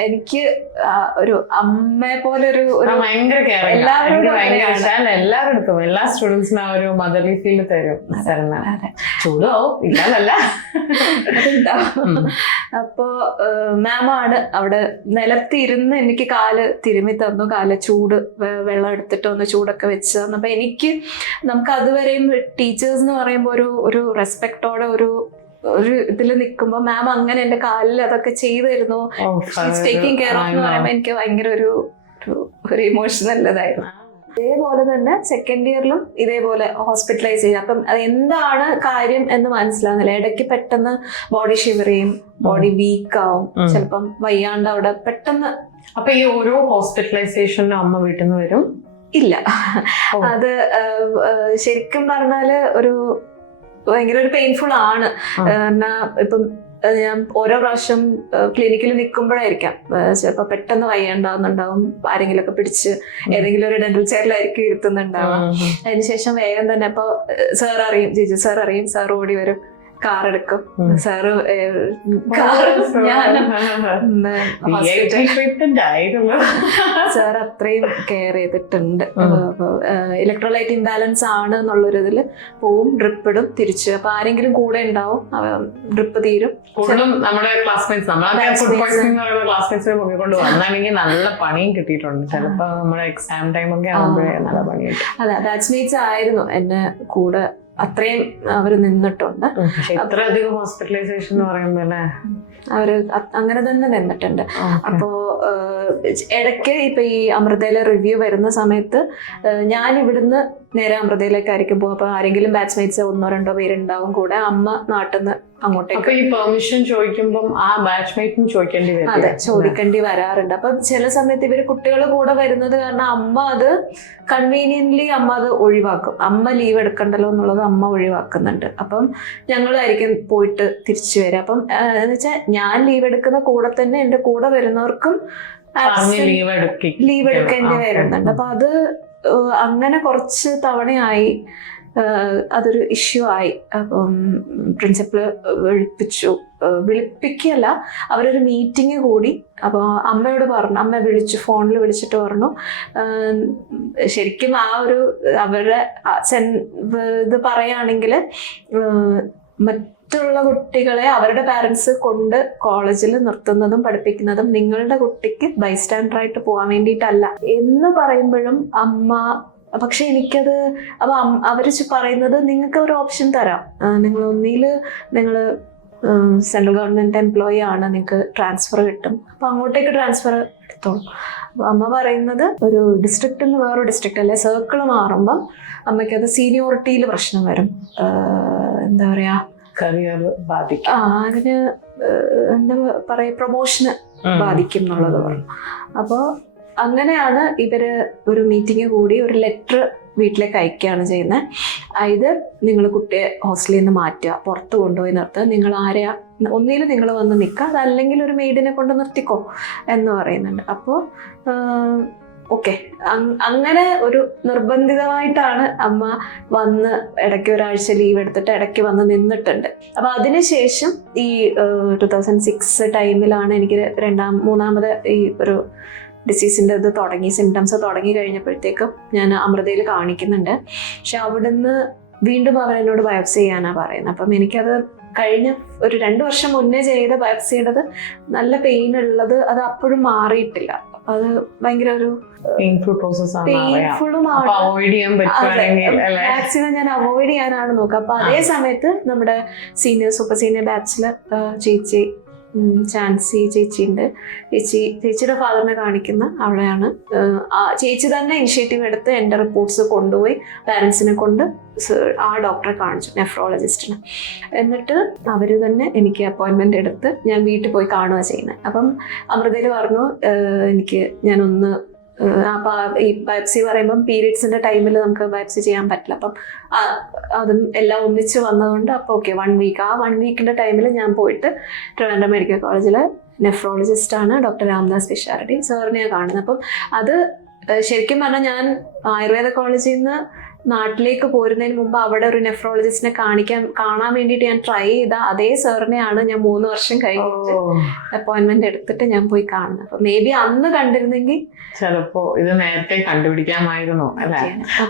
എനിക്ക് ഒരു അമ്മയെ പോലെ ഒരു എല്ലാവരും എല്ലാ സ്റ്റുഡൻസിനും ആ ഒരു മദർലി ഫീൽ തരും. ചൂടോ ഇല്ലല്ല. അപ്പോ മാമാണ് അവിടെ നിലത്തിരുന്ന് എനിക്ക് കാല് തിരുമ്മി തന്നു. കാല് ചൂട് വെള്ളം എടുത്തിട്ട് ഒന്ന് ചൂടൊക്കെ വെച്ച് തന്നപ്പോ എനിക്ക്, നമുക്ക് അതുവരെയും ടീച്ചേഴ്സ് എന്ന് പറയുമ്പോൾ ഒരു റെസ്പെക്ടോടെ ഒരു ഇതിൽ നിൽക്കുമ്പോൾ മാം അങ്ങനെ എന്റെ കാലിൽ അതൊക്കെ ചെയ്തു തരുന്നു, ടേക്കിംഗ് കെയർ ഓഫ് എന്ന് പറയുമ്പോൾ എനിക്ക് ഭയങ്കര ഒരു ഇമോഷണൽ ഇതായിരുന്നു. അതേപോലെ തന്നെ സെക്കൻഡ് ഇയറിലും ഇതേപോലെ ഹോസ്പിറ്റലൈസ് ചെയ്യും. അപ്പം അത് എന്താണ് കാര്യം എന്ന് മനസ്സിലാകുന്നില്ല. ഇടയ്ക്ക് പെട്ടെന്ന് ബോഡി ഷിവർ ചെയ്യും, ബോഡി വീക്ക് ആവും, ചിലപ്പം വയ്യാണ്ട് അവിടെ പെട്ടെന്ന്. അപ്പൊ ഈ ഓരോ ഹോസ്പിറ്റലൈസേഷനും അമ്മ വീട്ടിൽ നിന്ന് വരും? ഇല്ല, അത് ശരിക്കും പറഞ്ഞാല് ഭയങ്കര ഒരു പെയിൻഫുൾ ആണ്. ഇപ്പം ഞാൻ ഓരോ പ്രാവശ്യം ക്ലിനിക്കിൽ നിൽക്കുമ്പോഴായിരിക്കാം ചിലപ്പോൾ പെട്ടെന്ന് വയ്യാണ്ടാവുന്നുണ്ടാവും, ആരെങ്കിലും ഒക്കെ പിടിച്ച് ഏതെങ്കിലും ഒരു ഡെന്റൽ ചെയറിലായിരിക്കും ഇരുത്തുന്നുണ്ടാവും. അതിനുശേഷം വേഗം തന്നെ ഇപ്പൊ സാർ അറിയും, ജിജു സാർ അറിയും, സാർ ഓടി വരും, കാർ എടുക്കും. സാറ് സാർ അത്രയും കെയർ ചെയ്തിട്ടുണ്ട്. ഇലക്ട്രോലൈറ്റ് ഇംബാലൻസ് ആണ് എന്നുള്ളൊരു ഇതില് പോവും, ഡ്രിപ്പ് ഇടും, തിരിച്ചു. അപ്പൊ ആരെങ്കിലും കൂടെ ഉണ്ടാവും, ഡ്രിപ്പ് തീരും. നമ്മുടെ ക്ലാസ്മേറ്റ്സിനെ വന്നാണെങ്കിൽ നല്ല പണിയും കിട്ടിയിട്ടുണ്ട്. ചിലപ്പോ നമ്മുടെ എക്സാം ടൈം ഒക്കെ ആകുമ്പോഴേ നല്ല പണി കിട്ടും. അതെ, ബാച്ച്മേറ്റ്സ് ആയിരുന്നു എന്നെ കൂടെ, അത്രയും അവര് നിന്നിട്ടുണ്ട്. അത്രയധികം ഹോസ്പിറ്റലൈസേഷൻ എന്ന് പറയുമ്പോൾ അവര് അങ്ങനെ തന്നെ നിന്നിട്ടുണ്ട്. അപ്പോ ഇടയ്ക്ക് ഇപ്പൊ ഈ അമൃതയിലെ റിവ്യൂ വരുന്ന സമയത്ത് ഞാൻ ഇവിടുന്ന് നേരെ അമൃതയിലേക്കായിരിക്കും പോകും. അപ്പൊ ആരെങ്കിലും ബാച്ച്മേറ്റ്സ് 1-2 പേരുണ്ടാവും കൂടെ. അമ്മ നാട്ടിൽ നിന്ന് അങ്ങോട്ടേക്ക് ഈ പെർമിഷൻ ചോദിക്കുമ്പോൾ ആ ബാച്ച്മേറ്റും ചോദിക്കേണ്ടി വരും. അതെ, ചോദിക്കേണ്ടി വരാറുണ്ട്. അപ്പൊ ചില സമയത്ത് ഇവര് കുട്ടികൾ കൂടെ വരുന്നത് കാരണം അമ്മ അത് കൺവീനിയന്റ്ലി അമ്മ അത് ഒഴിവാക്കും. അമ്മ ലീവ് എടുക്കണ്ടല്ലോ എന്നുള്ളത് അമ്മ ഒഴിവാക്കുന്നുണ്ട്. അപ്പം ഞങ്ങളായിരിക്കും പോയിട്ട് തിരിച്ചു വരിക. അപ്പം എന്ന് വെച്ചാൽ ഞാൻ ലീവ് എടുക്കുന്ന കൂടെ തന്നെ എന്റെ കൂടെ വരുന്നവർക്കും ലീവ് എടുക്കേണ്ടി വരുന്നുണ്ട്. അപ്പൊ അത് അങ്ങനെ കുറച്ച് തവണയായി. അതൊരു ഇഷ്യൂ ആയി. അപ്പം പ്രിൻസിപ്പള് വിളിപ്പിക്കല്ല, അവരൊരു മീറ്റിംഗ് കൂടി. അപ്പോൾ അമ്മയോട് പറഞ്ഞു, അമ്മ ഫോണിൽ വിളിച്ചിട്ട് പറഞ്ഞു, ശരിക്കും ആ ഒരു അവരുടെ ഇത് പറയുകയാണെങ്കിൽ മറ്റുള്ള കുട്ടികളെ അവരുടെ പാരൻസ് കൊണ്ട് കോളേജിൽ നിർത്തുന്നതും പഠിപ്പിക്കുന്നതും നിങ്ങളുടെ കുട്ടിക്ക് ബൈസ്റ്റാൻഡറായിട്ട് പോകാൻ വേണ്ടിയിട്ടല്ല എന്ന് പറയുമ്പോഴും അമ്മ, പക്ഷെ എനിക്കത് അപ്പൊ അവര് പറയുന്നത് നിങ്ങൾക്ക് ഒരു ഓപ്ഷൻ തരാം, നിങ്ങൾ ഒന്നിൽ നിങ്ങൾ സെൻട്രൽ ഗവൺമെന്റ് എംപ്ലോയി ആണ്, നിങ്ങൾക്ക് ട്രാൻസ്ഫർ കിട്ടും, അപ്പൊ അങ്ങോട്ടേക്ക് ട്രാൻസ്ഫർ എടുത്തോളൂ. അപ്പൊ അമ്മ പറയുന്നത് ഒരു ഡിസ്ട്രിക്റ്റിൽ നിന്ന് വേറൊരു ഡിസ്ട്രിക്റ്റ് അല്ലെ സർക്കിൾ മാറുമ്പം അമ്മയ്ക്ക് അത് സീനിയോറിറ്റിയിൽ പ്രശ്നം വരും, എന്താ പറയാ കരിയർ ബാധിക്കും, അതിന് എന്താ പറയാ പ്രൊമോഷന് ബാധിക്കും എന്നുള്ളത് പറഞ്ഞു. അപ്പോൾ അങ്ങനെയാണ് ഇവര് ഒരു മീറ്റിംഗ് കൂടി ഒരു ലെറ്റർ വീട്ടിലേക്ക് അയക്കുകയാണ് ചെയ്യുന്നത്. ഇത് നിങ്ങൾ കുട്ടിയെ ഹോസ്റ്റലിൽ നിന്ന് മാറ്റുക, പുറത്ത് കൊണ്ടുപോയി നിർത്തുക, നിങ്ങൾ ആരെയാ ഒന്നിൽ നിങ്ങൾ വന്ന് നിൽക്കുക, അതല്ലെങ്കിൽ ഒരു മെയ്ഡിനെ കൊണ്ട് നിർത്തിക്കോ എന്ന് പറയുന്നുണ്ട്. അപ്പോൾ ഓക്കെ, അങ്ങനെ ഒരു നിർബന്ധിതമായിട്ടാണ് അമ്മ വന്ന് ഇടയ്ക്ക് ഒരാഴ്ച ലീവ് എടുത്തിട്ട് ഇടയ്ക്ക് വന്ന് നിന്നിട്ടുണ്ട്. അപ്പൊ അതിനുശേഷം ഈ 2006 ടൈമിലാണ് എനിക്ക് മൂന്നാമത് ഈ ഒരു ഡിസീസിൻ്റെ ഇത് തുടങ്ങി, സിംറ്റംസ് തുടങ്ങി കഴിഞ്ഞപ്പോഴത്തേക്കും ഞാൻ അമൃതയിൽ കാണിക്കുന്നുണ്ട്. പക്ഷെ അവിടുന്ന് വീണ്ടും അവരെന്നോട് ബയോപ്സി ചെയ്യാനാണ് പറയുന്നത്. അപ്പം എനിക്കത് കഴിഞ്ഞ ഒരു 2 വർഷം മുന്നേ ചെയ്ത ബയോപ്സിയുടേത് നല്ല പെയിൻ ഉള്ളത്, അത് അപ്പോഴും മാറിയിട്ടില്ല. അത് ഭയങ്കര ഒരു പെയിൻഫുള്ളും മാക്സിമം ഞാൻ അവോയ്ഡ് ചെയ്യാനാണ് നോക്കുക. അപ്പൊ അതേ സമയത്ത് നമ്മുടെ സൂപ്പർ സീനിയർ ബാച്ചില് ചേച്ചി ചാൻസി ചേച്ചിയുണ്ട്. ചേച്ചിയുടെ ഫാദറിനെ കാണിക്കുന്ന അവിടെയാണ്. ചേച്ചി തന്നെ ഇനിഷ്യേറ്റീവ് എടുത്ത് എൻ്റെ റിപ്പോർട്ട്സ് കൊണ്ടുപോയി പാരൻസിനെ കൊണ്ട് ആ ഡോക്ടറെ കാണിച്ചു, നെഫ്രോളജിസ്റ്റിന്. എന്നിട്ട് അവർ തന്നെ എനിക്ക് അപ്പോയിൻമെൻ്റ് എടുത്ത് ഞാൻ വീട്ടിൽ പോയി കാണുക ചെയ്യുന്നത്. അപ്പം അമൃതയിൽ പറഞ്ഞു ഞാനൊന്ന് ഈ ബയോപ്സി പറയുമ്പം പീരിയഡ്സിന്റെ ടൈമിൽ നമുക്ക് ബയോപ്സി ചെയ്യാൻ പറ്റില്ല. അപ്പം അതും എല്ലാം ഒന്നിച്ച് വന്നതുകൊണ്ട് അപ്പോൾ ഓക്കെ 1 വീക്ക്, ആ 1 വീക്കിന്റെ ടൈമിൽ ഞാൻ പോയിട്ട് ട്രിവാൻഡ്രം മെഡിക്കൽ കോളേജിലെ നെഫ്രോളജിസ്റ്റ് ആണ് ഡോക്ടർ രാംദാസ് പിഷാരടി സാറിനെയാണ് കാണുന്നത്. അപ്പം അത് ശരിക്കും പറഞ്ഞാൽ ഞാൻ ആയുർവേദ കോളേജിൽ നിന്ന് നാട്ടിലേക്ക് പോരുന്നതിന് മുമ്പ് അവിടെ ഒരു നെഫ്രോളജിസ്റ്റിനെ കാണാൻ വേണ്ടിയിട്ട് ഞാൻ ട്രൈ ചെയ്ത അതേ സാറിനെയാണ് ഞാൻ 3 വർഷം കഴിഞ്ഞിട്ട് അപ്പോയിന്റ്മെന്റ് എടുത്തിട്ട് ഞാൻ പോയി കാണുന്നത്. അപ്പൊ മേ ബി അന്ന് കണ്ടിരുന്നെങ്കിൽ ചിലപ്പോ ഇത് നേരത്തെ കണ്ടുപിടിക്കാമായിരുന്നു അല്ലെ?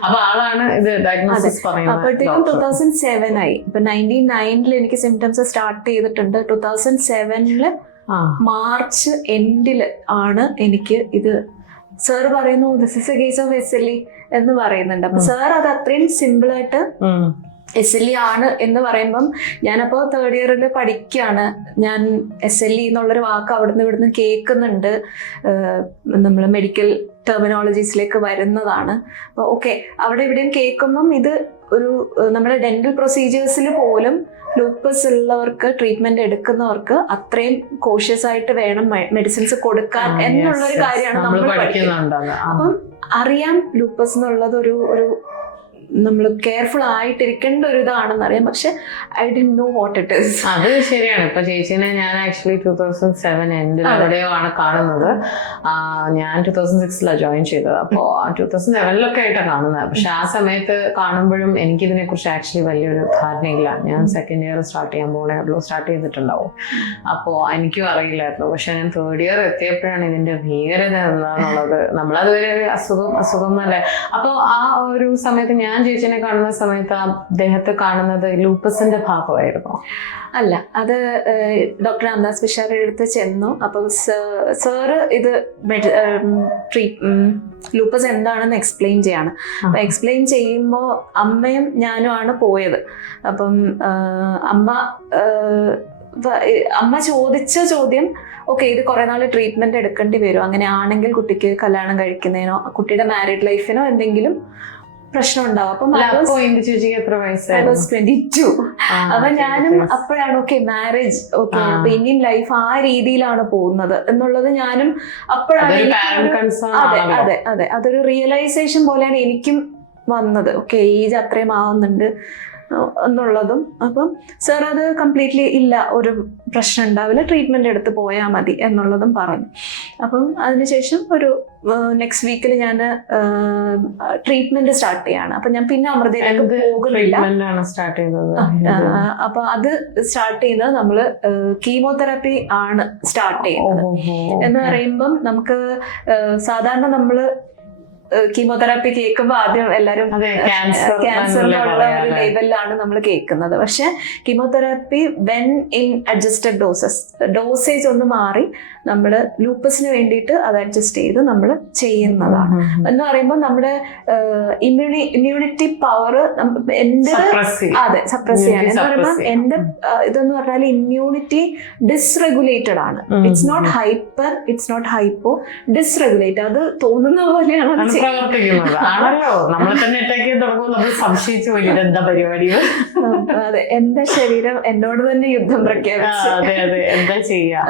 അപ്പൊ ആളാണ് ഇത് ഡയഗ്നോസിസ് പറയുന്നത്. അപ്പോഴത്തേക്കും 2007 ആയി. ഇപ്പൊ 1999 എനിക്ക് സിംറ്റംസ് സ്റ്റാർട്ട് ചെയ്തിട്ടുണ്ട്. 2007 മാർച്ച് എൻഡില് ആണ് എനിക്ക് ഇത് സാർ പറയുന്നു this is A case of SLE എന്ന് പറയുന്നുണ്ട്. അപ്പൊ സാർ അത് അത്രയും സിമ്പിളായിട്ട് SLE ആണ് എന്ന് പറയുമ്പം ഞാനപ്പോൾ 3rd ഇയറിൽ പഠിക്കുകയാണ്. ഞാൻ SLE എന്നുള്ളൊരു വാക്ക് അവിടുന്ന് ഇവിടുന്ന് കേൾക്കുന്നുണ്ട്, നമ്മൾ മെഡിക്കൽ ടെർമിനോളജീസിലേക്ക് വരുന്നതാണ്. അപ്പോൾ ഓക്കെ, അവിടെ ഇവിടെയും കേൾക്കുമ്പം ഇത് ഒരു നമ്മുടെ ഡെന്റൽ പ്രൊസീജിയേഴ്സിൽ പോലും ലൂപ്പസ് ഉള്ളവർക്ക് ട്രീറ്റ്മെന്റ് എടുക്കുന്നവർക്ക് അത്രയും കോഷ്യസ് ആയിട്ട് വേണം മെഡിസിൻസ് കൊടുക്കാൻ എന്നുള്ളൊരു കാര്യമാണ് നമ്മൾ പഠിക്കുന്നത്. അപ്പം അറിയാം ലൂപ്പസ് എന്നുള്ളത് ഒരു നമ്മൾ കെയർഫുൾ ആയിട്ടിരിക്കേണ്ട ഒരു ഇതാണെന്ന് അറിയാം. പക്ഷെ I didn't no what it is. അത് ശരിയാണ്. ഇപ്പൊ ചേച്ചിനെ ഞാൻ ആക്ച്വലി 2007 എൻഡിൽ എവിടെയോ ആണ് കാണുന്നത്. ഞാൻ 2006 ജോയിൻ ചെയ്തത്. അപ്പോ 2007 ആയിട്ടാണ് കാണുന്നത്. പക്ഷെ ആ സമയത്ത് കാണുമ്പോഴും എനിക്കിതിനെ കുറിച്ച് ആക്ച്വലി വലിയൊരു ധാരണയില്ല. ഞാൻ 2nd ഇയർ സ്റ്റാർട്ട് ചെയ്യാൻ പോകണേ ഉള്ളൂ, സ്റ്റാർട്ട് ചെയ്തിട്ടുണ്ടാവും. അപ്പോൾ എനിക്കും അറിയില്ലായിരുന്നു. പക്ഷെ ഞാൻ 3rd ഇയർ എത്തിയപ്പോഴാണ് ഇതിന്റെ ഭീകരത എന്താണെന്നുള്ളത്. നമ്മളതുവരെ അസുഖം എന്നല്ലേ. അപ്പൊ ആ ഒരു സമയത്ത് ഞാൻ ചേച്ചിനെ കാണുന്ന സമയത്ത് അദ്ദേഹത്തെ കാണുന്നത് ലൂപ്പസിന്റെ ഭാഗമായിരുന്നു അല്ല, അത് ഡോക്ടർ രാംദാസ് പിഷാരടി അടുത്ത് ചെന്നു. അപ്പൊ സാറ് ഇത് ലൂപ്പസ് എന്താണെന്ന് എക്സ്പ്ലെയിൻ ചെയ്യാണ്. അപ്പൊ എക്സ്പ്ലെയിൻ ചെയ്യുമ്പോൾ അമ്മയും ഞാനും ആണ് പോയത്. അപ്പം അമ്മ ചോദിച്ച ചോദ്യം, ഓക്കെ ഇത് കുറെ നാൾ ട്രീറ്റ്മെന്റ് എടുക്കേണ്ടി വരും, അങ്ങനെ ആണെങ്കിൽ കുട്ടിക്ക് കല്യാണം കഴിക്കുന്നതിനോ കുട്ടിയുടെ മാരീഡ് ലൈഫിനോ എന്തെങ്കിലും പ്രശ്നം ഉണ്ടാവും. അപ്പം 22. അപ്പൊ ഞാനും അപ്പോഴാണ് ഓക്കെ മാരേജ് ഓക്കെ, അപ്പൊ ഇനിയും ലൈഫ് ആ രീതിയിലാണ് പോകുന്നത് എന്നുള്ളത് ഞാനും അപ്പോഴാണ് അതെ അതൊരു റിയലൈസേഷൻ പോലെയാണ് എനിക്കും വന്നത്. ഓക്കെ ഏജ് അത്രയും ആവുന്നുണ്ട്, എന്നുള്ളതും. അപ്പം സാർ അത് കംപ്ലീറ്റ്ലി ഇല്ല, ഒരു പ്രശ്നം ഉണ്ടാവില്ല, ട്രീറ്റ്മെന്റ് എടുത്ത് പോയാൽ മതി എന്നുള്ളതും പറഞ്ഞു. അപ്പം അതിനുശേഷം ഒരു നെക്സ്റ്റ് വീക്കിൽ ഞാൻ ട്രീറ്റ്മെന്റ് സ്റ്റാർട്ട് ചെയ്യാണ്. അപ്പൊ ഞാൻ പിന്നെ അമൃതയിലേക്ക് പോകുന്നില്ല. സ്റ്റാർട്ട് ചെയ്തത് അപ്പൊ അത് സ്റ്റാർട്ട് ചെയ്യുന്നത് നമ്മള് കീമോതെറാപ്പി ആണ് സ്റ്റാർട്ട് ചെയ്യുന്നത്. എന്ന് പറയുമ്പം നമുക്ക് സാധാരണ നമ്മള് കീമോതെറാപ്പി കേൾക്കുമ്പോൾ ആദ്യം എല്ലാവരും ക്യാൻസറിനുള്ള ഒരു ലേബലിലാണ് നമ്മൾ കേൾക്കുന്നത്. പക്ഷെ chemotherapy when in adjusted dosage ഒന്ന് മാറി നമ്മൾ ലൂപ്പസിന് വേണ്ടിയിട്ട് അത് അഡ്ജസ്റ്റ് ചെയ്ത് നമ്മൾ ചെയ്യുന്നതാണ്. എന്ന് പറയുമ്പോൾ നമ്മുടെ ഇമ്മ്യൂണിറ്റി പവർ അതെ സപ്രസ് ചെയ്യാൻ. എന്ന് പറയുമ്പോൾ എന്റെ ഇതെന്ന് പറഞ്ഞാൽ ഇമ്മ്യൂണിറ്റി ഡിസ്റെഗുലേറ്റഡ് ആണ്. It's not hyper, it's not hypo, dysregulate. അത് തോന്നുന്ന പോലെയാണ് ആണല്ലോ. നമ്മളെ തന്നെ അറ്റാക്ക് ചെയ്യാൻ തുടങ്ങുമ്പോൾ നമ്മൾ സംശയിച്ചു പോയി എന്താ പരിപാടി. അതെ, എന്റെ ശരീരം എന്നോട് തന്നെ യുദ്ധം പ്രഖ്യാപിച്ചു. അതെ അതെ, എന്താ ചെയ്യാ.